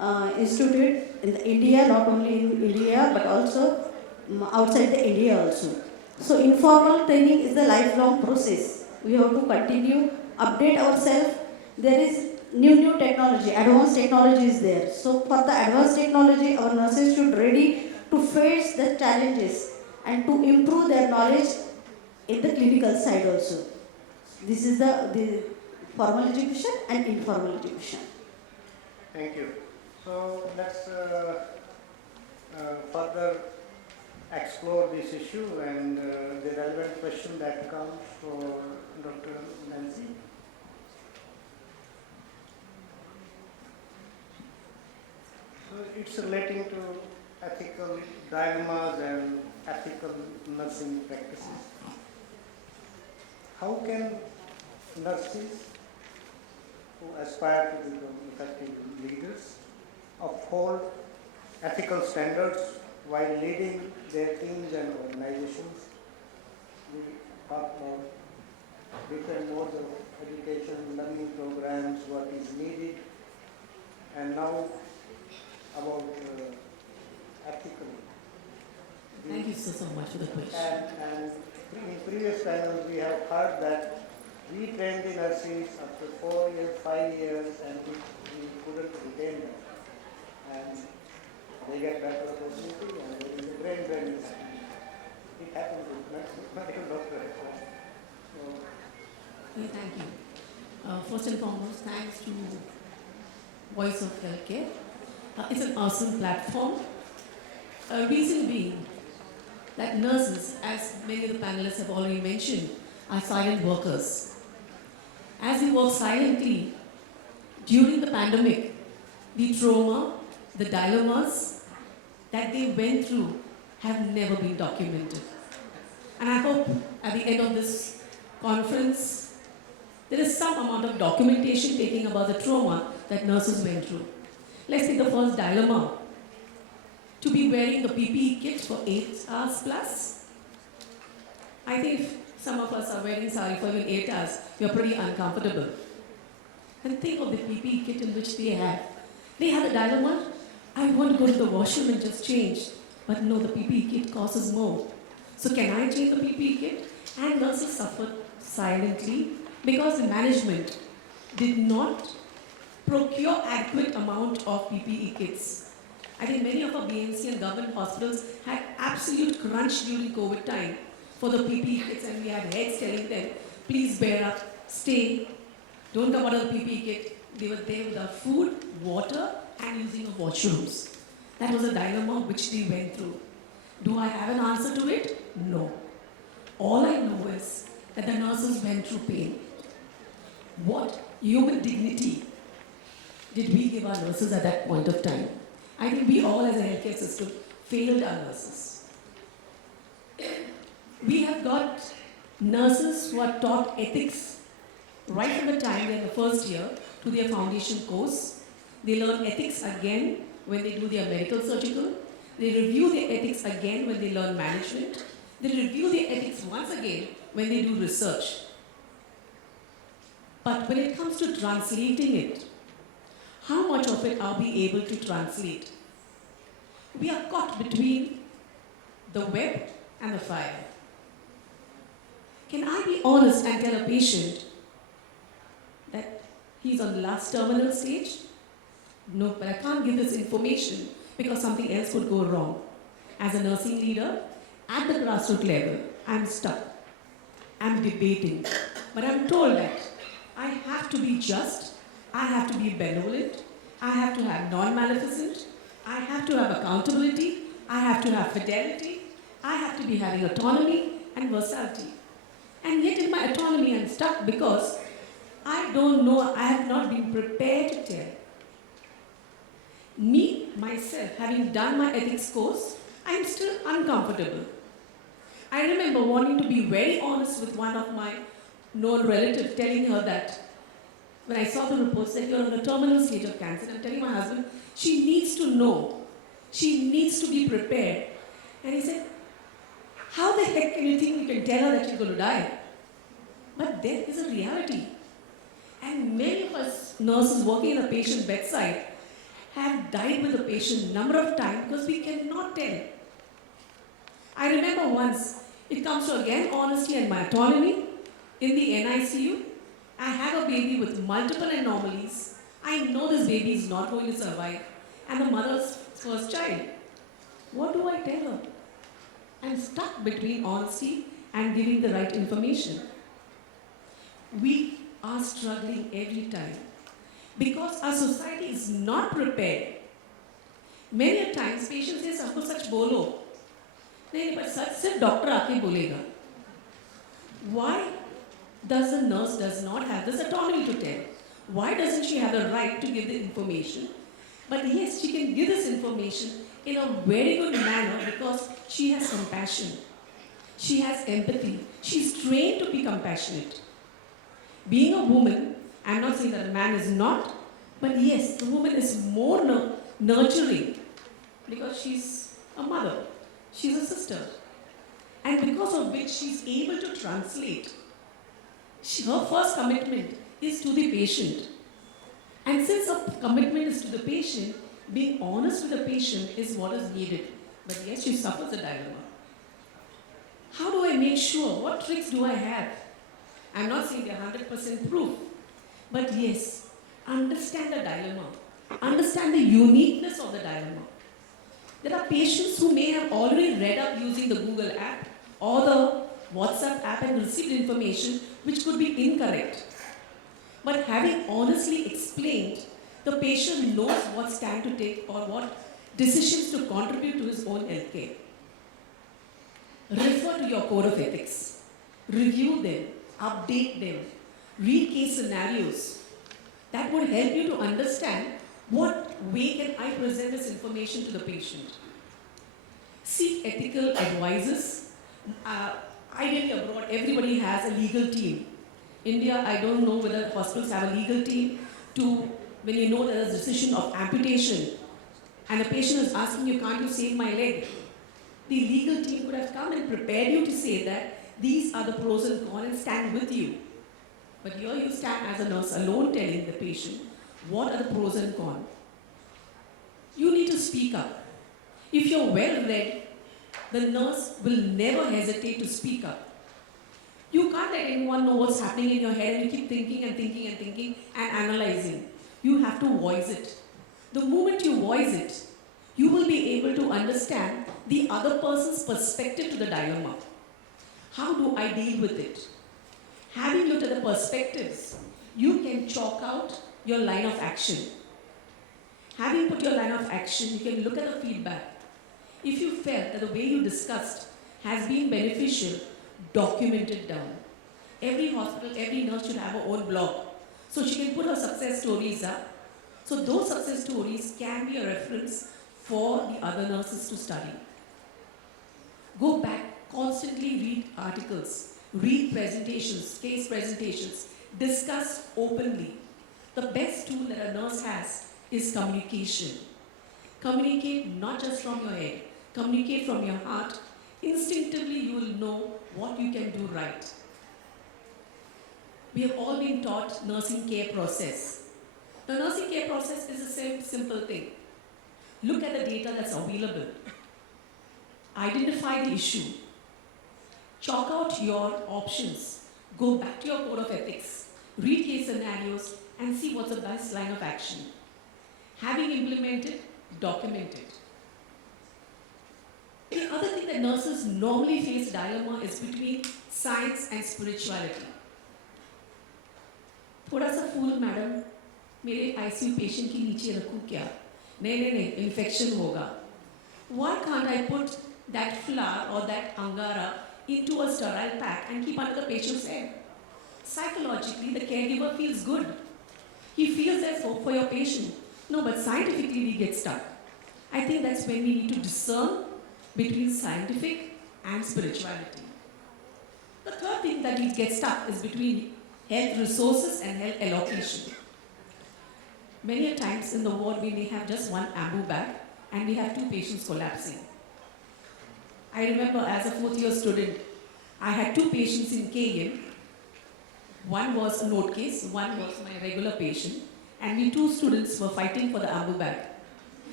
instituted in India, not only in India but also outside the India also. So informal training is the lifelong process. We have to continue, update ourselves. There is new technology, advanced technology is there. So for the advanced technology, our nurses should ready to face the challenges and to improve their knowledge in the clinical side also. This is the formal education and informal education. Thank you. So let's further explore this issue and the relevant question that comes for Dr. Nancy. So it's relating to ethical dilemmas and ethical nursing practices. How can nurses who aspire to become effective leaders uphold ethical standards while leading their teams and organizations? We talk about different modes of education, learning programs, what is needed, and now about ethical. Thank you so much for the question. And in previous panels we have heard that we trained the nurses after 4 years, 5 years, and we couldn't retain them. And they get better opportunity and there is a brain drain. It happens with medical doctors. Okay, thank you. First and foremost, thanks to Voice of Healthcare. It's an awesome platform. Reason being that nurses, as many of the panelists have already mentioned, are silent workers. As we work silently during the pandemic, the trauma, the dilemmas that they went through have never been documented. And I hope at the end of this conference, there is some amount of documentation taking about the trauma that nurses went through. Let's take the first dilemma. To be wearing the PPE kit for 8 hours plus. I think if some of us are wearing sari for even 8 hours, we are pretty uncomfortable. And think of the PPE kit in which they have. They had a dilemma. I want to go to the washroom and just change. But no, the PPE kit costs more. So can I change the PPE kit? And nurses suffered silently because the management did not procure adequate amount of PPE kits. I think many of our BMC and government hospitals had absolute crunch during COVID time for the PPE kits, and we had heads telling them, please bear up, stay, don't come out of the PPE kit. They were there without food, water, and using of washrooms. That was a dilemma which they went through. Do I have an answer to it? No. All I know is that the nurses went through pain. What human dignity did we give our nurses at that point of time? I think we all as a healthcare system failed our nurses. We have got nurses who are taught ethics right from the time they're in the first year to their foundation course. They learn ethics again when they do their medical surgical. They review their ethics again when they learn management. They review their ethics once again when they do research. But when it comes to translating it, how much of it are we able to translate? We are caught between the web and the fire. Can I be honest and tell a patient that he's on the last terminal stage? No, but I can't give this information because something else could go wrong. As a nursing leader, at the grassroots level, I'm stuck. I'm debating. But I'm told that I have to be just, I have to be benevolent, I have to have non-maleficent, I have to have accountability, I have to have fidelity, I have to be having autonomy and versatility. And yet in my autonomy I'm stuck because I don't know, I have not been prepared to tell. Me, myself, having done my ethics course, I am still uncomfortable. I remember wanting to be very honest with one of my known relatives, telling her that when I saw the reports that you're on the terminal stage of cancer, I'm telling my husband, she needs to know, she needs to be prepared. And he said, how the heck can you think you can tell her that she's going to die? But death is a reality. And many of us nurses working in a patient bedside, have died with the patient number of times because we cannot tell. I remember once, it comes to again honesty and my autonomy. In the NICU, I have a baby with multiple anomalies. I know this baby is not going to survive, and the mother's first child. What do I tell her? I'm stuck between honesty and giving the right information. We are struggling every time because our society is not prepared. Many a times patients say, "Sabko sach bolo." नहीं पर सच सिर्फ doctor आके बोलेगा. Why does the nurse does not have this autonomy to tell? Why doesn't she have the right to give the information? But yes, she can give this information in a very good manner because she has compassion. She has empathy. She's trained to be compassionate. Being a woman, I'm not saying that a man is not, but yes, the woman is more nurturing because she's a mother. She's a sister. And because of which she's able to translate. Her first commitment is to the patient. And since her commitment is to the patient, being honest with the patient is what is needed. But yes, she suffers a dilemma. How do I make sure? What tricks do I have? I'm not saying they're 100% proof. But yes, understand the dilemma. Understand the uniqueness of the dilemma. There are patients who may have already read up using the Google app or the WhatsApp app and received information which could be incorrect. But having honestly explained, the patient knows what stand to take or what decisions to contribute to his own health care. Refer to your code of ethics. Review them, update them, read case scenarios. That would help you to understand what way can I present this information to the patient. Seek ethical advices. Ideally abroad, everybody has a legal team. India, I don't know whether hospitals have a legal team to, when you know there's a decision of amputation and the patient is asking you, can't you save my leg? The legal team could have come and prepared you to say that these are the pros and cons and stand with you. But here you stand as a nurse alone telling the patient, what are the pros and cons? You need to speak up. If you're well read, the nurse will never hesitate to speak up. You can't let anyone know what's happening in your head and you keep thinking and thinking and thinking and analyzing. You have to voice it. The moment you voice it, you will be able to understand the other person's perspective to the dilemma. How do I deal with it? Having looked at the perspectives, you can chalk out your line of action. Having put your line of action, you can look at the feedback. If you felt that the way you discussed has been beneficial, document it down. Every hospital, every nurse should have her own blog. So she can put her success stories up. So those success stories can be a reference for the other nurses to study. Go back, constantly read articles, read presentations, case presentations, discuss openly. The best tool that a nurse has is communication. Communicate not just from your head, communicate from your heart. Instinctively, you will know what you can do right. We have all been taught nursing care process. The nursing care process is the same simple thing. Look at the data that's available. Identify the issue. Chalk out your options. Go back to your code of ethics. Read case scenarios and see what's the best line of action. Having implemented, document it. The other thing that nurses normally face dilemma is between science and spirituality. थोड़ा सा फूल madam मेरे ICU patient के नीचे रखूँ क्या? नहीं, infection होगा. Why can't I put that flower or that angara into a sterile pack and keep under the patient's head? Psychologically, the caregiver feels good. He feels there's hope for your patient. No, but scientifically we get stuck. I think that's when we need to discern between scientific and spirituality. The third thing that we get stuck is between health resources and health allocation. Many a times in the ward we may have just one ambu bag and we have two patients collapsing. I remember as a fourth year student, I had two patients in KM. One was a note case, one was my regular patient, and we two students were fighting for the ambu bag.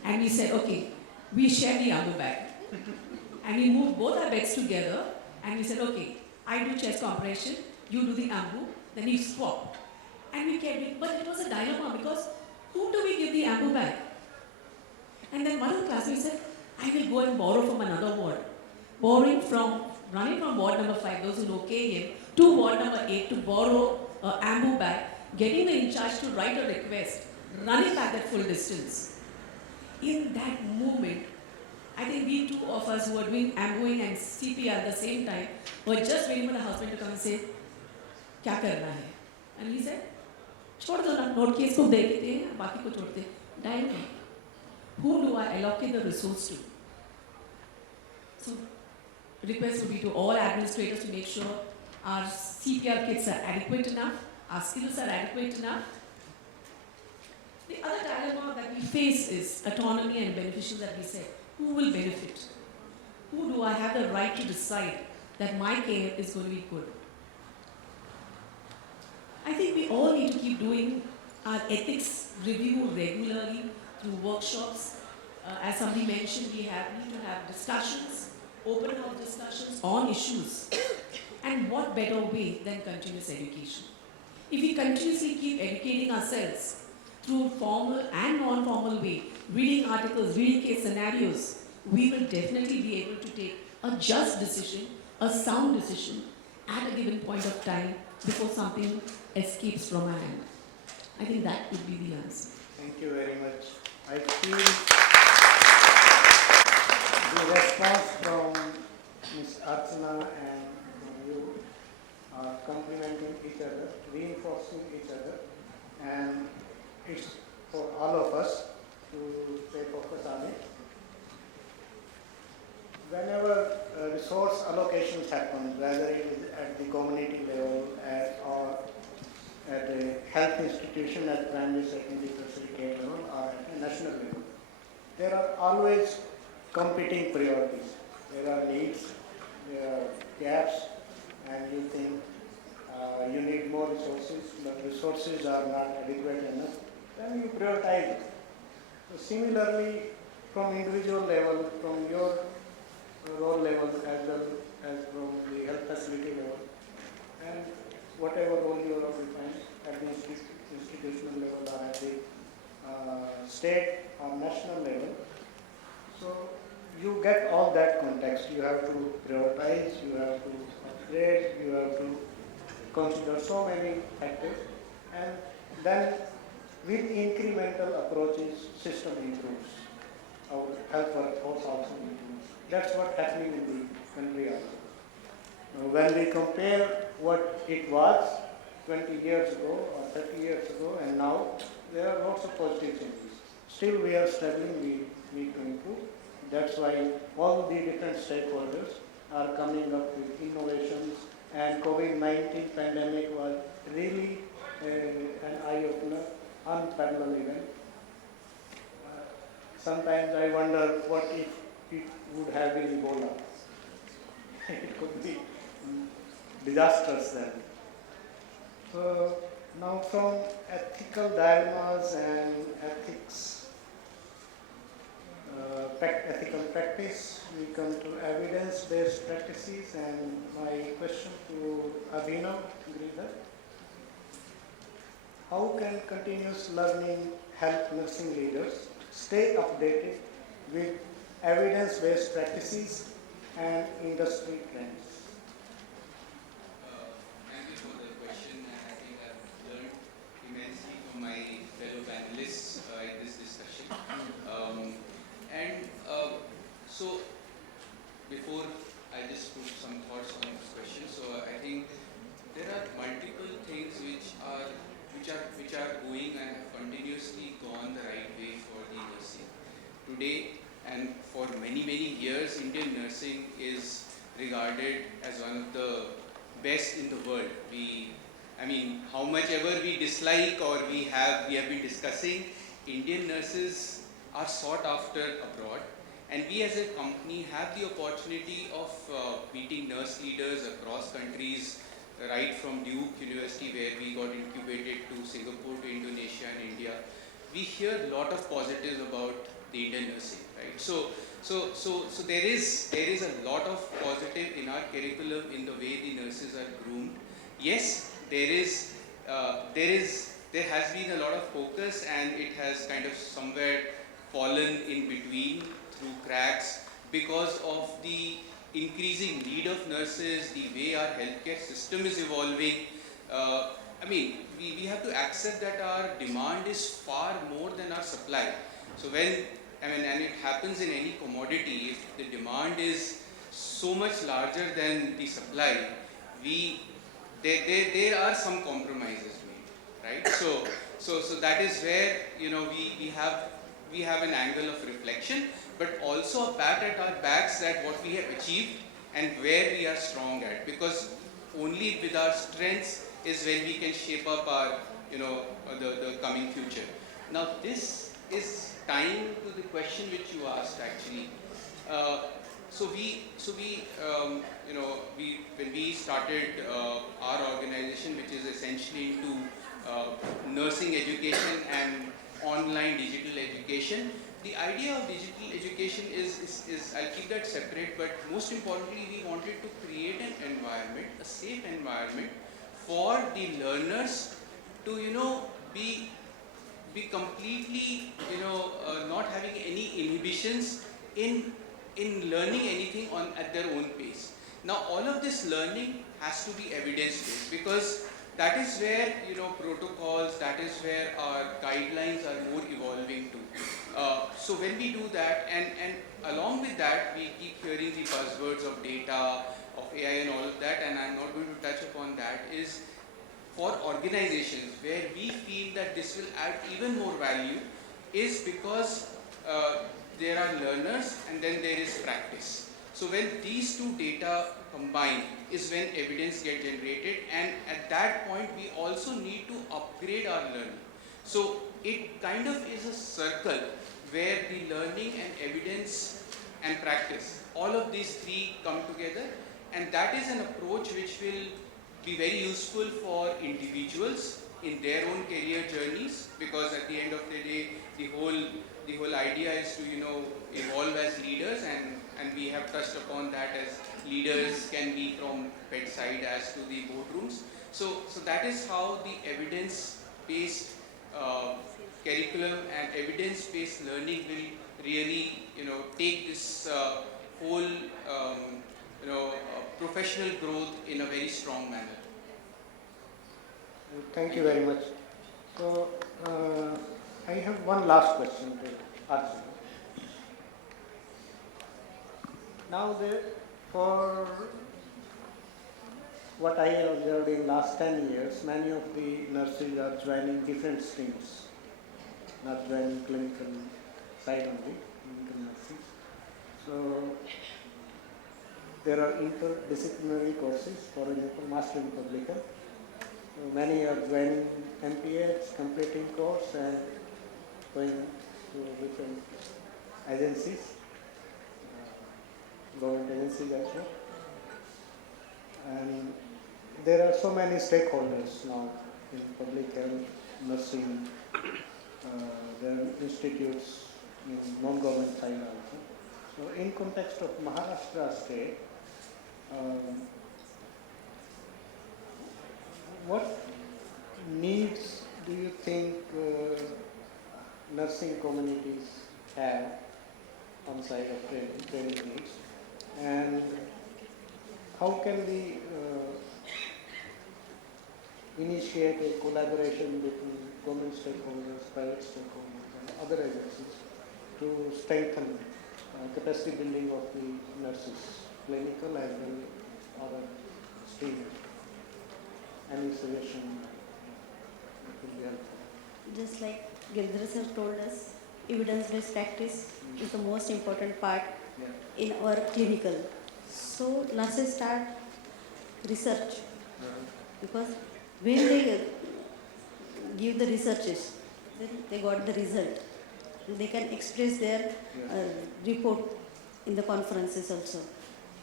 And we said, okay, we share the ambu bag. And we moved both our bags together and we said, okay, I do chest compression, you do the ambu, then we swap. And we kept it, but it was a dilemma because who do we give the ambu bag? And then one of the classmates said, I will go and borrow from another ward. Running from ward number 5, those who know KM, to ward number 8 to borrow an ambu bag, getting the in charge to write a request, running back that full distance. In that moment, I think we two of us who were doing ambuing and CPR at the same time were just waiting for the husband to come and say, क्या करना है? And he said, छोड़ दो ना, note case को दे देते हैं, बाकी को छोड़ दे. Dialogue. Who do I allocate the resource to? So, request would be to all administrators to make sure our CPR kits are adequate enough, our skills are adequate enough. The other dilemma that we face is autonomy and beneficial that we said. Who will benefit? Who do I have the right to decide that my care is going to be good? I think we all need to keep doing our ethics review regularly through workshops. As somebody mentioned, we need to have discussions, open house discussions on issues. And what better way than continuous education? If we continuously keep educating ourselves through formal and non-formal way, reading articles, reading case scenarios, we will definitely be able to take a just decision, a sound decision at a given point of time before something escapes from our hand. I think that would be the answer. Thank you very much. I feel the response from Ms. Archana and from you are complementing each other, reinforcing each other, and it's for all of us to stay focused on it. Whenever resource allocations happen, whether it is at the community level or at a health institution at primary, secondary, tertiary care level or at a national level, there are always competing priorities. There are needs, there are gaps, and you think you need more resources, but resources are not adequate enough, then you prioritize. So similarly, from individual level, from your role level as well as from the health facility level, and whatever role you are defined at the institutional level or at the state or national level. So you get all that context. You have to prioritize, you have to upgrade, you have to consider so many factors, and then with incremental approaches, system improves. Our health workforce also improves. That's what's happening in the country also. When we compare what it was 20 years ago or 30 years ago and now, there are lots of positive changes. Still we are struggling, we need to improve. That's why all the different stakeholders are coming up with innovations, and COVID-19 pandemic was really an eye-opener, unparalleled event. Sometimes I wonder what if it would have been Ebola. It could be disastrous then. So now from ethical dilemmas and ethical practice, we come to evidence-based practices, and my question to Abhinav Giridhar. How can continuous learning help nursing leaders stay updated with evidence-based practices and industry trends? Thank you for the question, and I think I've learned immensely from my fellow panelists in this discussion. So before I just put some thoughts on this question, so I think there are multiple things which are going and have continuously gone the right way for the nursing. Today and for many years, Indian nursing is regarded as one of the best in the world. How much ever we dislike or we have been discussing, Indian nurses are sought after abroad, and we as a company have the opportunity of meeting nurse leaders across countries, right from Duke University, where we got incubated, to Singapore, to Indonesia and India. we hear a lot of positives about the Indian nursing, right? So there is a lot of positive in our curriculum in the way the nurses are groomed. Yes, there has been a lot of focus, and it has kind of somewhere fallen in between through cracks because of the increasing need of nurses, the way our healthcare system is evolving. We have to accept that our demand is far more than our supply. So and it happens in any commodity, if the demand is so much larger than the supply, there are some compromises made, right? So that is where we have an angle of reflection, but also a pat at our backs that what we have achieved and where we are strong at, because only with our strengths is when we can shape up our the coming future. Now this is tying to the question which you asked actually. When we started our organization, which is essentially into nursing education and online digital education, the idea of digital education is I'll keep that separate, but most importantly, we wanted to create an environment, a safe environment for the learners to be completely not having any inhibitions in learning anything at their own pace. Now all of this learning has to be evidence based, because that is where protocols, that is where our guidelines are more evolving to. So when we do that, and along with that, we keep hearing the buzzwords of data, of AI and all of that, and I'm not going to touch upon that, is for organizations where we feel that this will add even more value is because there are learners and then there is practice. So when these two data combine is when evidence gets generated, and at that point we also need to upgrade our learning. So it kind of is a circle where the learning and evidence and practice, all of these three come together, and that is an approach which will be very useful for individuals in their own career journeys, because at the end of the day, the whole idea is to evolve as leaders, and we have touched upon that as leaders can be from bedside as to the boardrooms. So that is how the evidence-based curriculum and evidence-based learning will really take this whole professional growth in a very strong manner. Thank you very much. So, I have one last question to ask you. Now, for what I have observed in last 10 years, many of the nurses are joining different streams, not joining clinical side only, clinical nursing. So, there are interdisciplinary courses, for example, Master in Public Health. So many are joining MPH, completing course and going to different agencies, government agencies as well. And there are so many stakeholders now in public health, nursing, there are institutes in non-government side also. So in context of Maharashtra state, what needs do you think nursing communities have on side of training needs, and how can we initiate a collaboration between government stakeholders, private stakeholders and other agencies to strengthen capacity building of the nurses, clinical as well as other streams? Any suggestion will be helpful. Just like Girdhar sir told us, evidence-based practice is the most important part in our clinical. So nurses start research, because when they give the researches, then they got the result. They can express their report in the conferences also.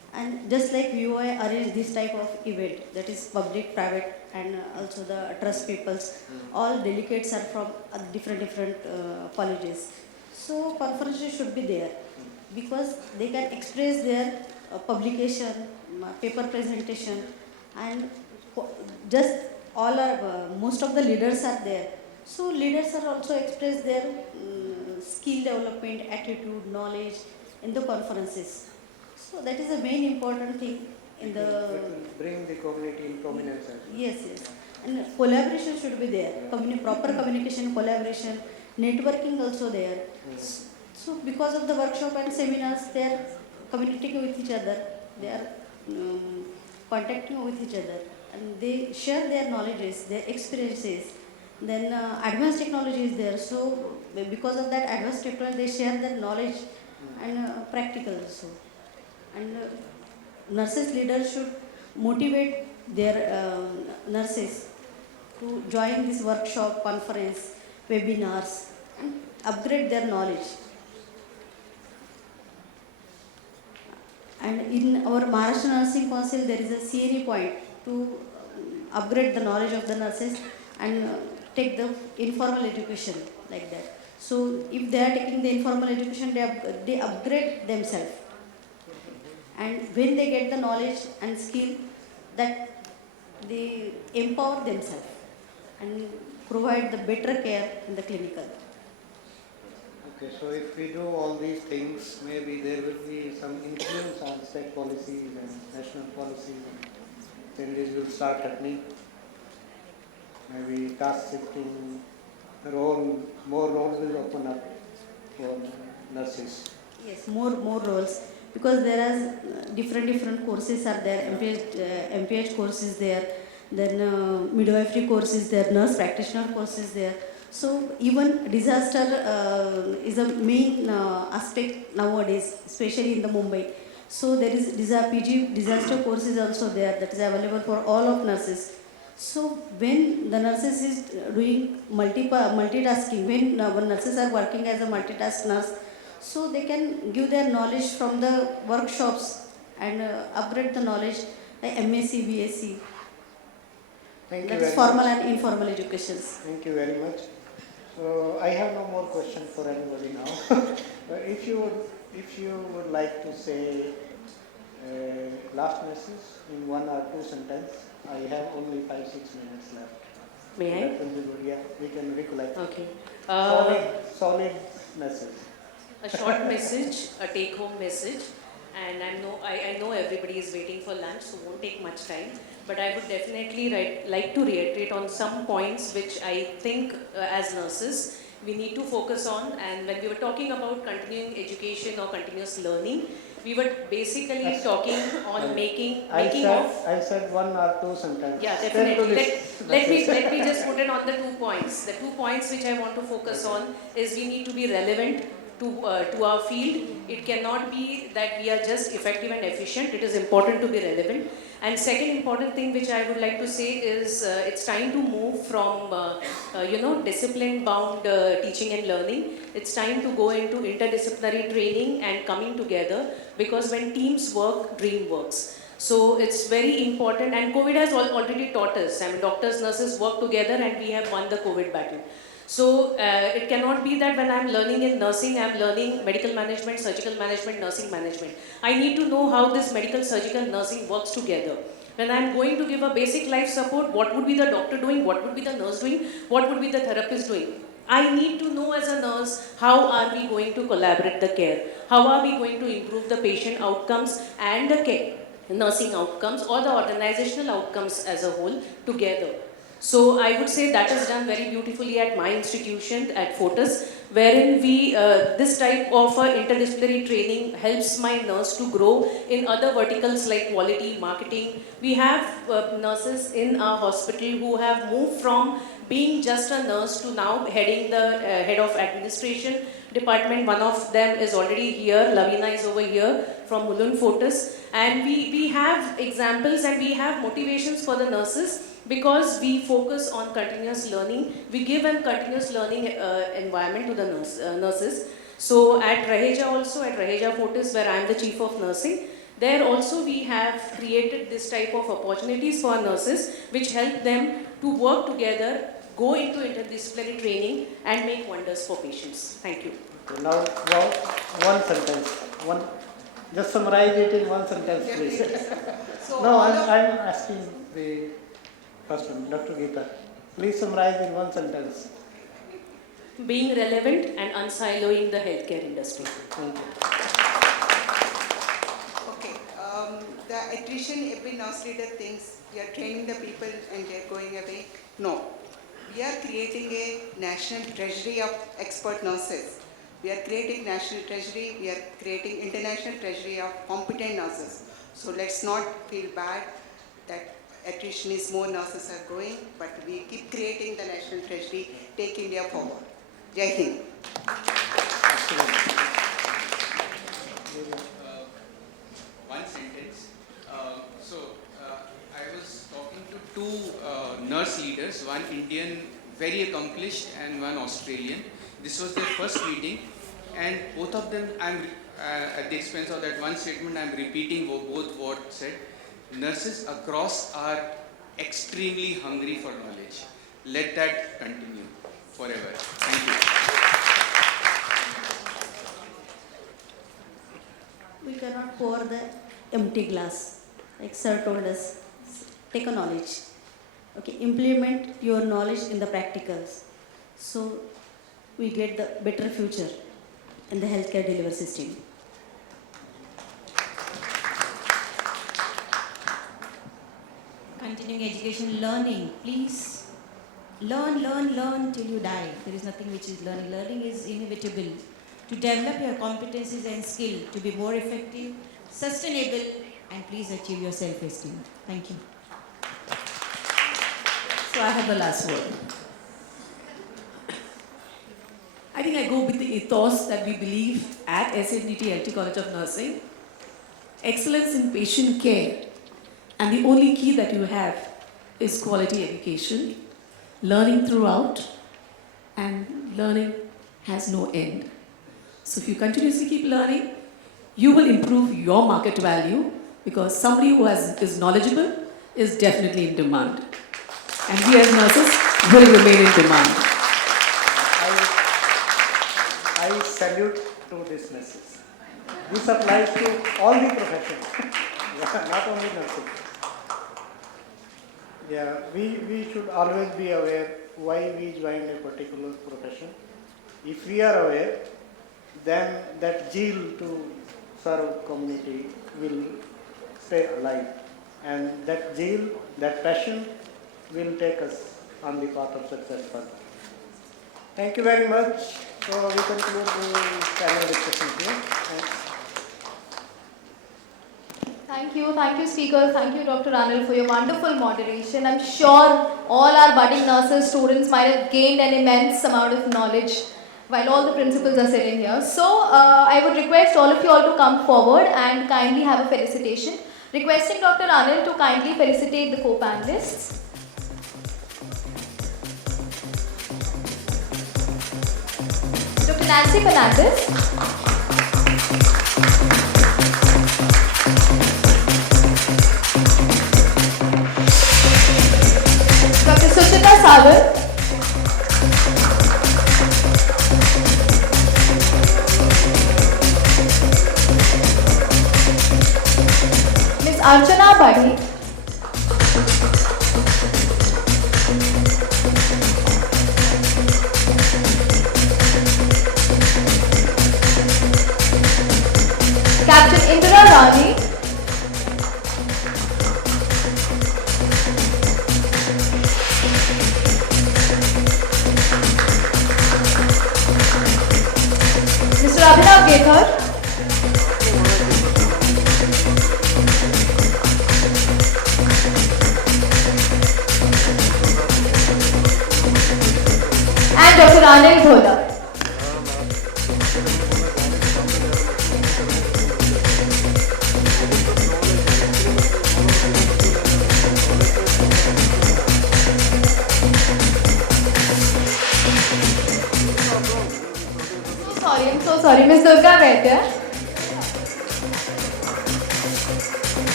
And just like UI arrange this type of event, that is public, private, and also the trust peoples, all delegates are from different colleges. So conferences should be there because they can express their publication, paper presentation, and just all are most of the leaders are there. So leaders are also express their skill development, attitude, knowledge in the conferences. So that is the main important thing in the. It will bring the community in prominence as well. Yes, yes. And collaboration should be there. Proper communication, collaboration, networking also there. So because of the workshop and seminars, they are communicating with each other. They are contacting with each other, and they share their knowledges, their experiences. Then advanced technology is there. So because of that advanced technology, they share their knowledge and practical also. And nurses leaders should motivate their nurses to join this workshop, conference, webinars, and upgrade their knowledge. And in our Maharashtra Nursing Council, there is a CNE point to upgrade the knowledge of the nurses and take the informal education like that. So if they are taking the informal education, they upgrade themselves. And when they get the knowledge and skill, that they empower themselves and provide the better care in the clinical. Okay, so if we do all these things, maybe there will be some influence on state policies and national policies, and changes will start happening. Maybe caste shifting, more roles will open up for nurses. Yes, more roles, because there are different courses are there. MPH course is there, then midwifery course is there, nurse practitioner course is there. So even disaster is a main aspect nowadays, especially in the Mumbai. So there is PG disaster course is also there, that is available for all of nurses. So when the nurses is doing multitasking, when nurses are working as a multitask nurse, so they can give their knowledge from the workshops and upgrade the knowledge like MSc, BSc. Thank That you is very formal much. and informal educations. Thank you very much. So I have no more question for anybody now. If you would like to say last message in 1 or 2 sentences, I have only 5-6 minutes left. May I? That will be good. Yeah, we can recollect. Okay. Solid message. A short message, a take-home message, and I know everybody is waiting for lunch, so won't take much time. But I would definitely like to reiterate on some points which I think as nurses we need to focus on. And when we were talking about continuing education or continuous learning, we were basically talking on making I of. said 1 or 2 sentences. Yeah, definitely. Let me just put it on the 2 points. The 2 points which I want to focus on is we need to be relevant to our field. It cannot be that we are just effective and efficient. It is important to be relevant. And second important thing which I would like to say is it's time to move from discipline bound teaching and learning. It's time to go into interdisciplinary training and coming together, because when teams work, dream works. So it's very important, and COVID has already taught us. I mean, doctors, nurses work together and we have won the COVID battle. So it cannot be that when I'm learning in nursing, I'm learning medical management, surgical management, nursing management. I need to know how this medical, surgical, nursing works together. When I'm going to give a basic life support, what would be the doctor doing? What would be the nurse doing? What would be the therapist doing? I need to know as a nurse, how are we going to collaborate the care? How are we going to improve the patient outcomes and the care, nursing outcomes, or the organizational outcomes as a whole together? So I would say that is done very beautifully at my institution at Fortis, wherein we this type of interdisciplinary training helps my nurse to grow in other verticals like quality, marketing. We have nurses in our hospital who have moved from being just a nurse to now heading the head of administration department. One of them is already here, Lavina is over here from Mulund Fortis, and we have examples and we have motivations for the nurses, because we focus on continuous learning. We give a continuous learning environment to the nurses. So at Raheja also, at Raheja Fortis, where I am the chief of nursing, There also we have created this type of opportunities for nurses which help them to work together, go into interdisciplinary training and make wonders for patients. Thank you. Okay, now, one sentence. Just summarize it in one sentence, please. So No, all I'm of- asking the first one, Dr. Geeta. Please summarize in one sentence. Being relevant and unsiloing the healthcare industry. Thank you. Okay, the attrition every nurse leader thinks we are training the people and they are going away. No, we are creating a national treasury of expert nurses. We are creating national treasury, we are creating international treasury of competent nurses. So let's not feel bad that attrition is more nurses are going, but we keep creating the national treasury, take India forward. Jai Hind. One sentence. I was talking to two nurse leaders, one Indian, very accomplished, and one Australian. This was their first meeting, and both of them, at the expense of that one statement, I'm repeating both what said. Nurses across are extremely hungry for knowledge. Let that continue forever. Thank you. We cannot pour the empty glass. Like sir told us, take a knowledge. Okay, implement your knowledge in the practicals. So we get the better future in the healthcare delivery system. Continuing education, learning, please. Learn till you die. There is nothing which is learning. Learning is inevitable. To develop your competencies and skill to be more effective, sustainable, and please achieve your self-esteem. Thank you. So I have the last word. I think I go with the ethos that we believe at SNDT LT College of Nursing. Excellence in patient care, and the only key that you have is quality education, learning throughout, and learning has no end. So if you continuously keep learning, you will improve your market value because somebody who is knowledgeable is definitely in demand. And we as nurses will remain in demand. I salute to these nurses. This applies to all the professions, not only nursing. Yeah, we should always be aware why we joined a particular profession. If we are aware, then that zeal to serve community will stay alive. And that zeal, that passion will take us on the path of success further. Thank you very much. So we conclude the panel discussion here. Thank you speakers, thank you Dr. Anil for your wonderful moderation. I'm sure all our budding nurses, students might have gained an immense amount of knowledge while all the principals are sitting here. So I would request all of you all to come forward and kindly have a felicitation. Requesting Dr. Anil to kindly felicitate the co-panelists. Dr. Nancy Fernandez. Dr. Suchita Sagar. Ms. Archana Badi. Captain Indira Rani. Mr. Abhinav Gekhar. And Dr. Anil Bhola. I'm so sorry, Ms. Durga Vaidya.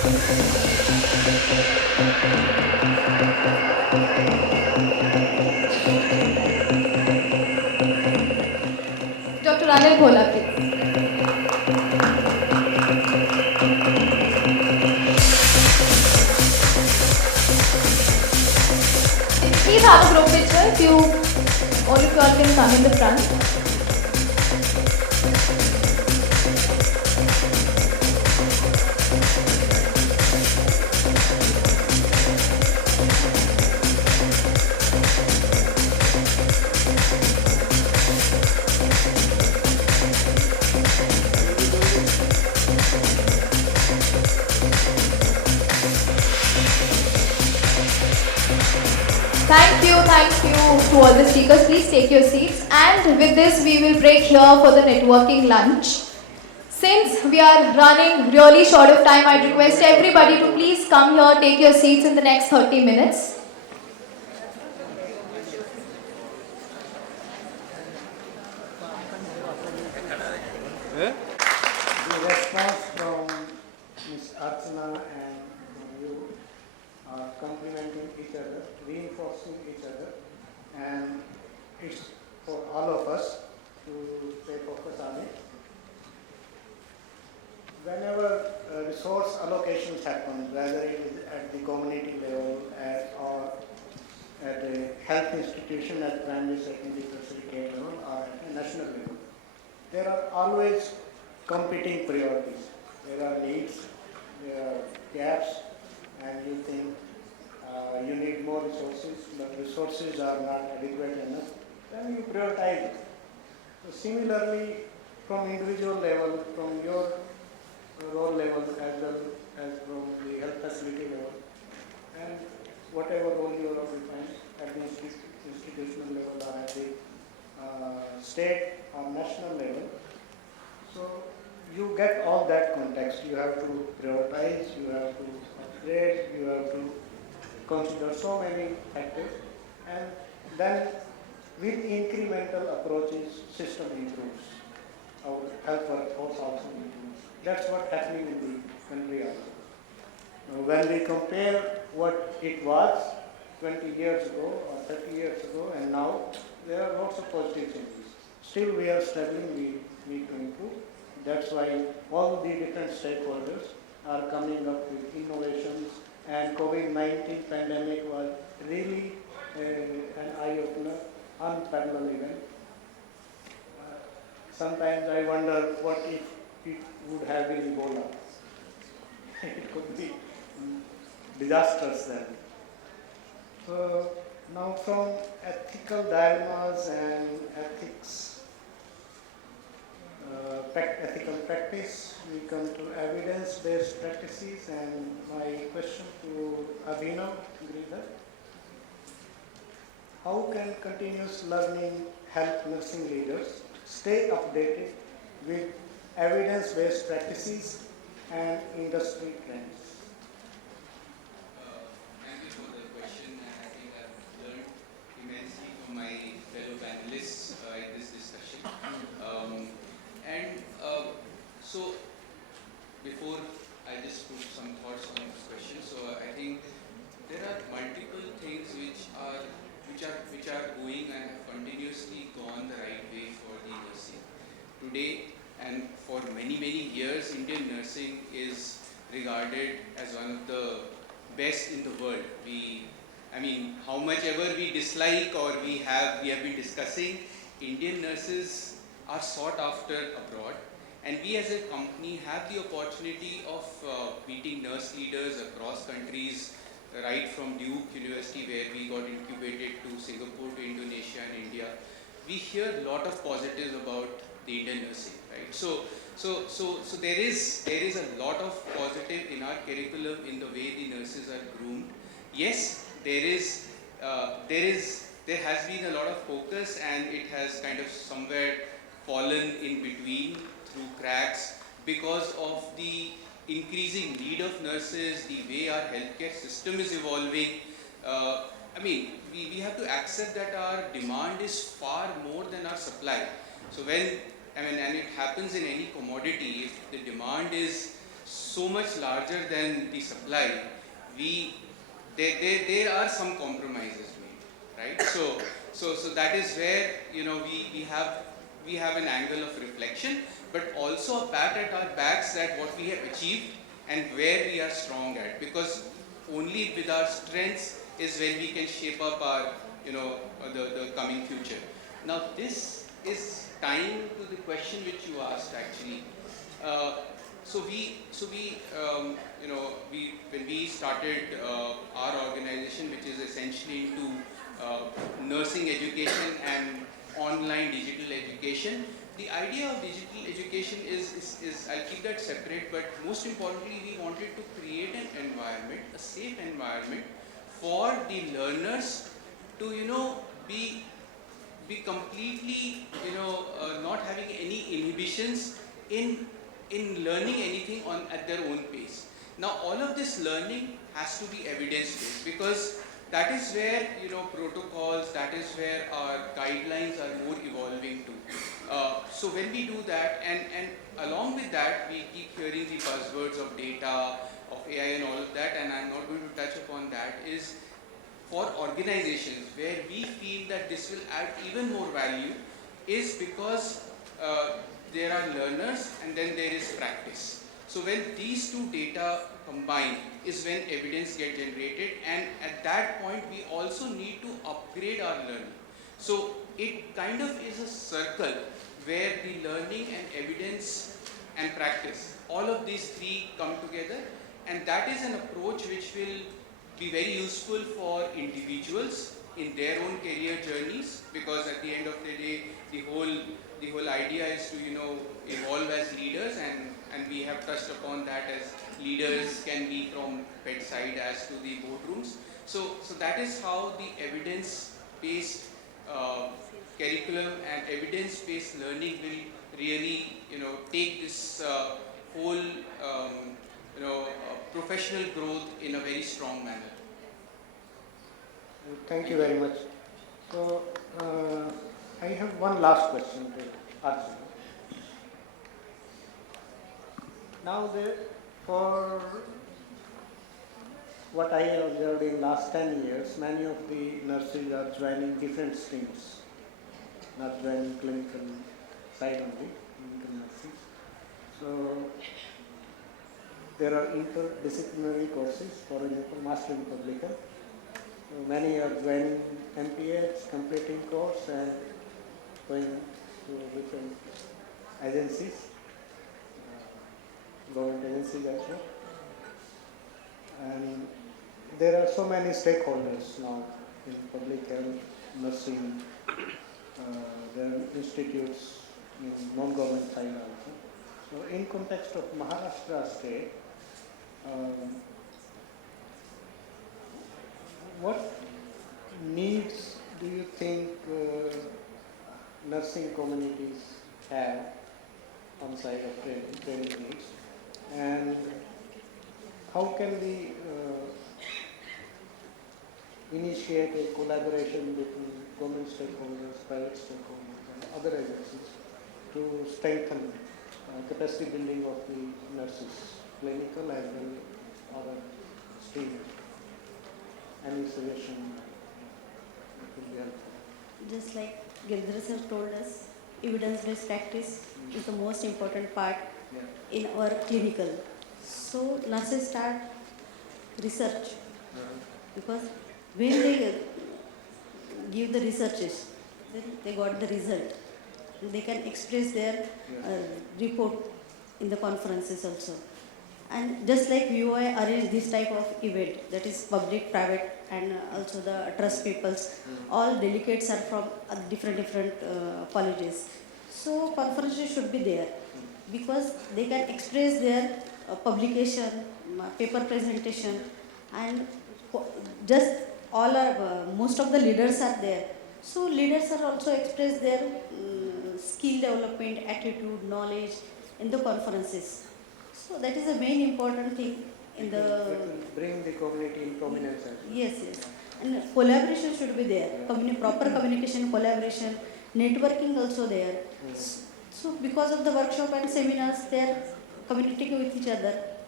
Dr. Anil Bhola, please. Please have a group picture. If you, all of you all can come in the front. Thank you to all the speakers. Please take your seats. And with this, we will break here for the networking lunch. Since we are running really short of time, I'd request everybody to please come here, take your seats in the next 30 minutes. The response from Ms. Archana and you are complementing each other, reinforcing each other, and it's for all of us to stay focused on it. Whenever resource allocations happen, whether it is at the community level or at a health institution at primary, secondary, tertiary care level or at a national level, there are always competing priorities. There are needs, there are gaps, and you think you need more resources, but resources are not adequate enough, then you prioritize it. So similarly, from individual level, from your role level as well as from the health facility level, and whatever role you are defined at the institutional level or at the state or national level. So you get all that context. You have to prioritize, you have to upgrade, you have to consider so many factors, and then with incremental approaches, system improves. Our health workforce also improves. That's what's happening in the country also. When we compare what it was 20 years ago or 30 years ago and now, there are lots of positive changes. Still we are struggling, we need to improve. That's why all the different stakeholders are coming up with innovations, and COVID-19 pandemic was really an eye-opener, unparalleled event. Sometimes I wonder what if it would have been Ebola. It could be disastrous then. So now from ethical dilemmas and ethical practice, we come to evidence-based practices, and my question to Abhinav Giridhar. How can continuous learning help nursing leaders stay updated with evidence-based practices and industry trends? Thank you for the question, and I think I've learned immensely from my fellow panelists in this discussion. So before I just put some thoughts on this question, so I think there are multiple things which are going and have continuously gone the right way for the nursing. Today and for many years, Indian nursing is regarded as one of the best in the world. How much ever we dislike or we have been discussing, Indian nurses are sought after abroad, and we as a company have the opportunity of meeting nurse leaders across countries, right from Duke University, where we got incubated, to Singapore, to Indonesia and India. We hear a lot of positives about the Indian nursing, right? So there is a lot of positive in our curriculum, in the way the nurses are groomed. Yes, there has been a lot of focus, and it has kind of somewhere fallen in between through cracks because of the increasing need of nurses, the way our healthcare system is evolving. We have to accept that our demand is far more than our supply. So and it happens in any commodity, if the demand is so much larger than the supply, there are some compromises made, right? So that is where we have an angle of reflection, but also a pat at our backs that what we have achieved and where we are strong at, because only with our strengths is when we can shape up our the coming future. Now this is tying to the question which you asked actually. Uh, when we started our organization, which is essentially into nursing education and online digital education, the idea of digital education is I'll keep that separate, but most importantly, we wanted to create an environment, a safe environment for the learners to be completely not having any inhibitions in learning anything at their own pace. Now all of this learning has to be evidence based, because that is where protocols, that is where our guidelines are more evolving to. So when we do that, and along with that, we keep hearing the buzzwords of data, of AI and all of that, and I'm not going to touch upon that, is for organizations where we feel that this will add even more value is because there are learners and then there is practice. So when these two data combine is when evidence gets generated, and at that point we also need to upgrade our learning. So it kind of is a circle where the learning and evidence and practice, all of these three come together, and that is an approach which will be very useful for individuals in their own career journeys, because at the end of the day, the whole idea is to evolve as leaders, and we have touched upon that as leaders can be from bedside as to the boardrooms. So that is how the evidence-based curriculum and evidence-based learning will really take this whole professional growth in a very strong manner. Thank you very much. So, I have one last question to ask you. Now, for what I have observed in last 10 years, many of the nurses are joining different streams, not joining clinical side only, clinical nursing. So, there are interdisciplinary courses, for example, Master in Public Health. So many are joining MPH, completing course and going to different agencies, government agencies as well. And there are so many stakeholders now in public health, nursing, there are institutes in non-government side also. So in context of Maharashtra state, what needs do you think nursing communities have on side of training needs, and how can we initiate a collaboration between government stakeholders, private stakeholders and other agencies to strengthen capacity building of the nurses, clinical as well as other streams? Any suggestion would be helpful? Just like Girdhar sir told us, evidence-based practice is the most important part in our clinical. So nurses start research, because when they give the researches, then they got the result. They can express their report in the conferences also. And just like VOI arrange this type of event, that is public, private, and also the trust peoples, all delegates are from different colleges. So conferences should be there, because they can express their publication, paper presentation, and just all are, most of the leaders are there. So leaders are also express their skill development, attitude, knowledge in the conferences. So that is the main important thing in the... That will bring the community in prominence. Yes. And collaboration should be there. Proper communication, collaboration, networking also there. So because of the workshop and seminars, they are communicating with each other.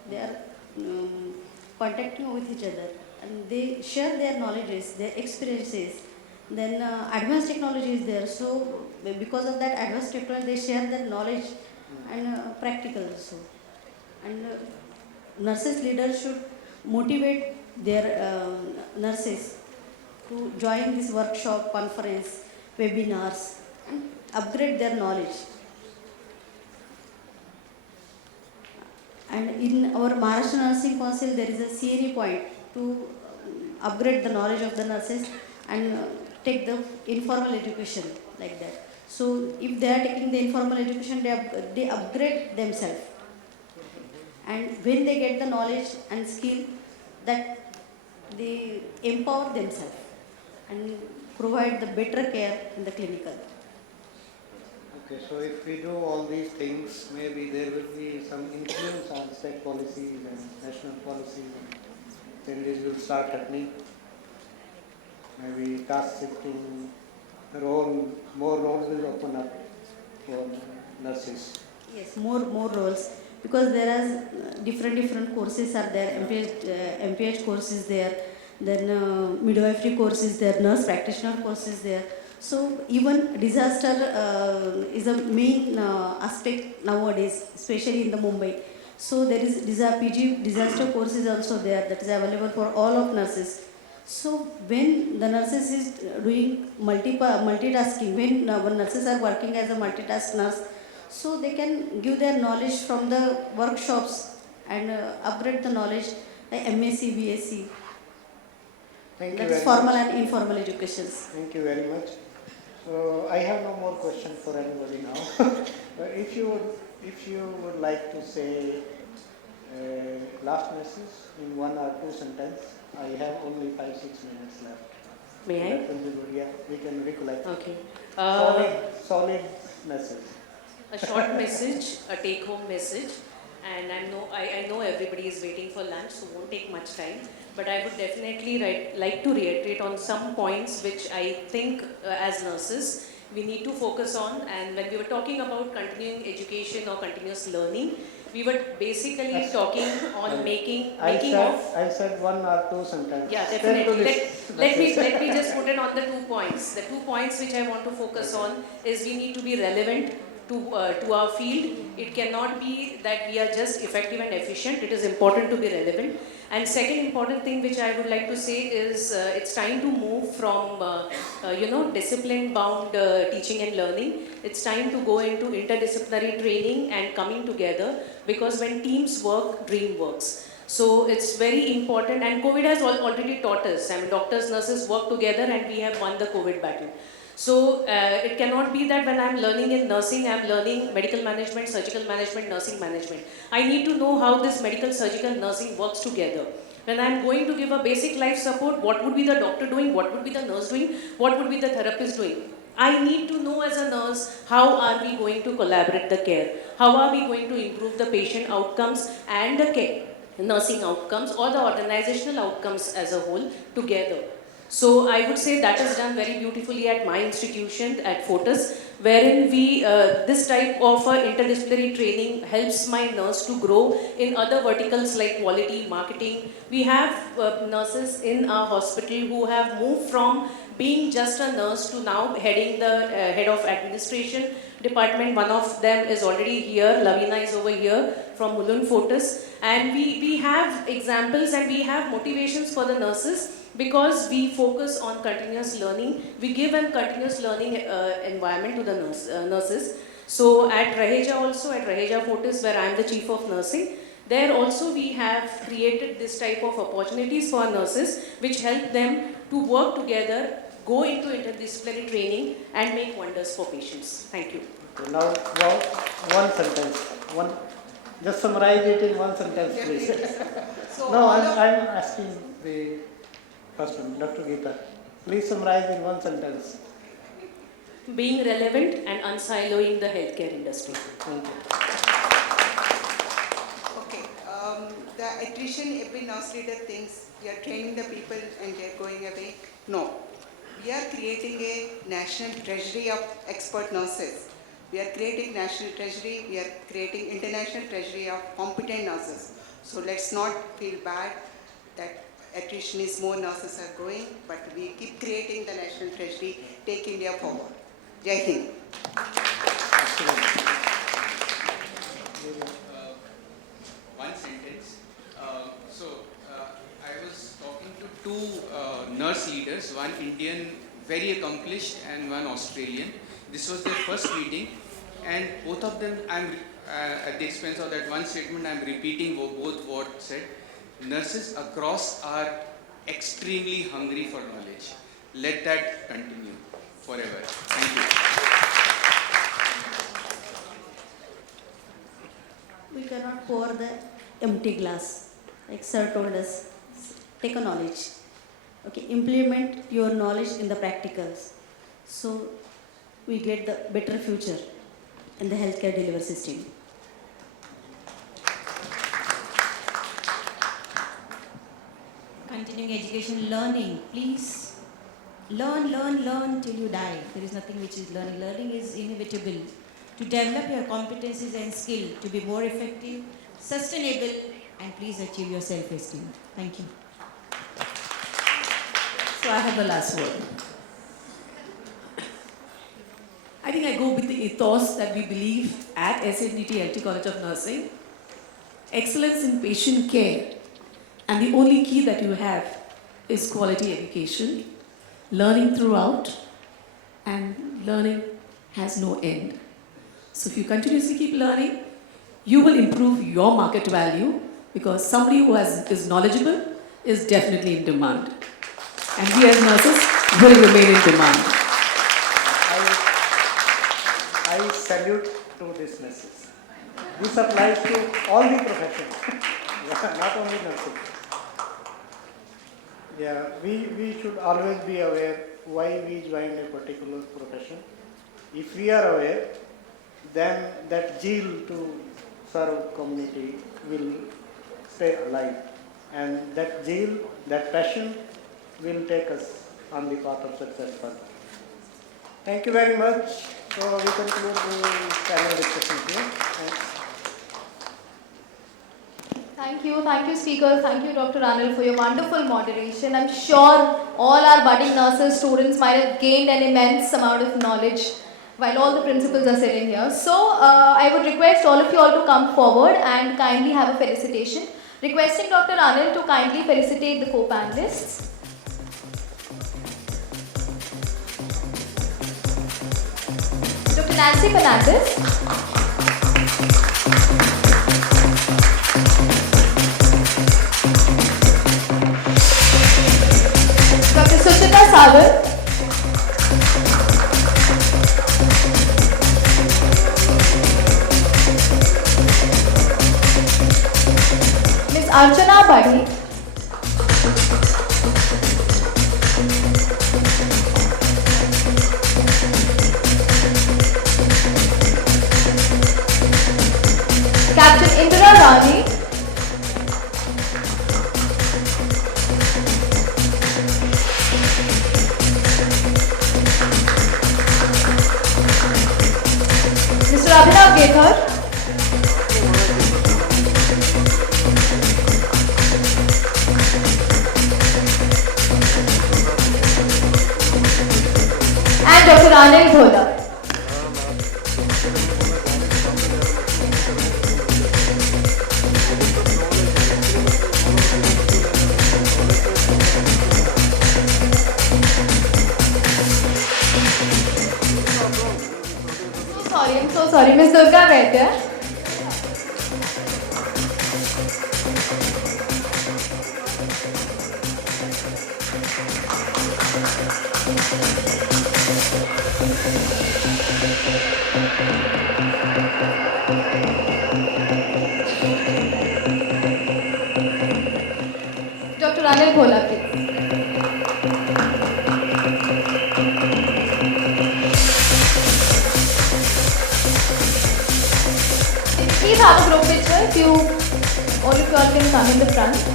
They are contacting with each other and they share their knowledges, their experiences. Then advanced technology is there. So because of that advanced technology, they share their knowledge and practical also. And nurses leaders should motivate their nurses to join this workshop, conference, webinars, and upgrade their knowledge. And in our Maharashtra Nursing Council, there is a CNE point to upgrade the knowledge of the nurses and take the informal education like that. So if they are taking the informal education, they upgrade themselves. And when they get the knowledge and skill, that they empower themselves and provide the better care in the clinical. Okay, so if we do all these things, maybe there will be some influence on state policies and national policies, and changes will start happening. Maybe caste shifting, more roles will open up for nurses. Yes, more roles, because there are different courses are there. MPH course is there, then midwifery course is there, nurse practitioner course is there. So even disaster is a main aspect nowadays, especially in the Mumbai. So there is PG disaster course is also there, that is available for all of nurses. So when the nurses is doing multitasking, when nurses are working as a multitask nurse, so they can give their knowledge from the workshops and upgrade the knowledge like MSc, BSc. Thank That you is very formal much. and informal educations. Thank you very much. So I have no more question for anybody now. If you would like to say last message in 1 or 2 sentences, I have only 5-6 minutes left. May I? That will be good. Yeah, we can recollect. Okay. Solid message. A short message, a take-home message, and I know everybody is waiting for lunch, so won't take much time. But I would definitely like to reiterate on some points which I think as nurses we need to focus on. And when we were talking about continuing education or continuous learning, we were basically talking on making of. I said 1 or 2 sentences. Yeah, definitely. Let me just put it on the 2 points. The 2 points which I want to focus on is we need to be relevant to our field. It cannot be that we are just effective and efficient. It is important to be relevant. And second important thing which I would like to say is it's time to move from discipline bound teaching and learning. It's time to go into interdisciplinary training and coming together, because when teams work, dream works. So it's very important, and COVID has already taught us. I mean, doctors, nurses work together and we have won the COVID battle. So it cannot be that when I'm learning in nursing, I'm learning medical management, surgical management, nursing management. I need to know how this medical, surgical, nursing works together. When I'm going to give a basic life support, what would be the doctor doing? What would be the nurse doing? What would be the therapist doing? I need to know as a nurse, how are we going to collaborate the care? How are we going to improve the patient outcomes and the care, nursing outcomes or the organizational outcomes as a whole together? So I would say that is done very beautifully at my institution at Fortis, wherein we this type of interdisciplinary training helps my nurse to grow in other verticals like quality, marketing. We have nurses in our hospital who have moved from being just a nurse to now heading the head of administration department. One of them is already here, Lavina is over here from Mulund Fortis, and we have examples and we have motivations for the nurses. Because we focus on continuous learning, we give a continuous learning environment to the nurses. So at Raheja Fortis, where I am the chief of nursing, there also we have created this type of opportunities for nurses which help them to work together, go into interdisciplinary training and make wonders for patients. Thank you. Okay, now 1 sentence. Just summarize it in 1 sentence, please. So No, I'm asking the first one, Dr. Geeta. Please summarize in 1 sentence. Being relevant and unsiloing the healthcare industry. Thank you. Okay, the attrition every nurse leader thinks we are training the people and they are going away. No, we are creating a national treasury of expert nurses. We are creating national treasury, we are creating international treasury of competent nurses. So let's not feel bad that attrition is more nurses are going, but we keep creating the national treasury, take India forward. Jai Hind. One sentence. I was talking to two nurse leaders, one Indian, very accomplished, and one Australian. This was their first meeting, and both of them, at the expense of that one statement, I'm repeating both what said. Nurses across are extremely hungry for knowledge. Let that continue forever. Thank you. We cannot pour the empty glass. Like sir told us, take a knowledge. Okay, implement your knowledge in the practicals. So we get the better future in the healthcare delivery system. Continuing education, learning, please. Learn till you die. There is nothing which is learning. Learning is inevitable. To develop your competencies and skill to be more effective, sustainable, and please achieve your self-esteem. Thank you. So I have the last word. I think I go with the ethos that we believe at SNDT LT College of Nursing. Excellence in patient care. And the only key that you have is quality education, learning throughout, and learning has no end. So if you continuously keep learning, you will improve your market value because somebody who is knowledgeable is definitely in demand. And we as nurses will remain in demand. I salute to these nurses. This applies to all the professions, not only nursing. Yeah, we should always be aware why we joined a particular profession. If we are aware, then that zeal to serve community will stay alive. And that zeal, that passion will take us on the path of success further. Thank you very much. So we conclude the panel discussion here. Thanks. Thank you speakers, thank you Dr. Anil for your wonderful moderation. I'm sure all our budding nurses, students might have gained an immense amount of knowledge while all the principals are sitting here. So I would request all of you all to come forward and kindly have a felicitation. Requesting Dr. Anil to kindly felicitate the co-panelists. Dr. Nancy Fernandez. Dr. Suchita Sagar. Ms. Archana Badi. Captain Indira Rani. Mr. Abhinav Gethar. And Dr. Anil Bhola. I'm so sorry, Miss Durga Vaidya. Dr. Anil Bhola, please. Please have a group picture if you all of you all can come in the front.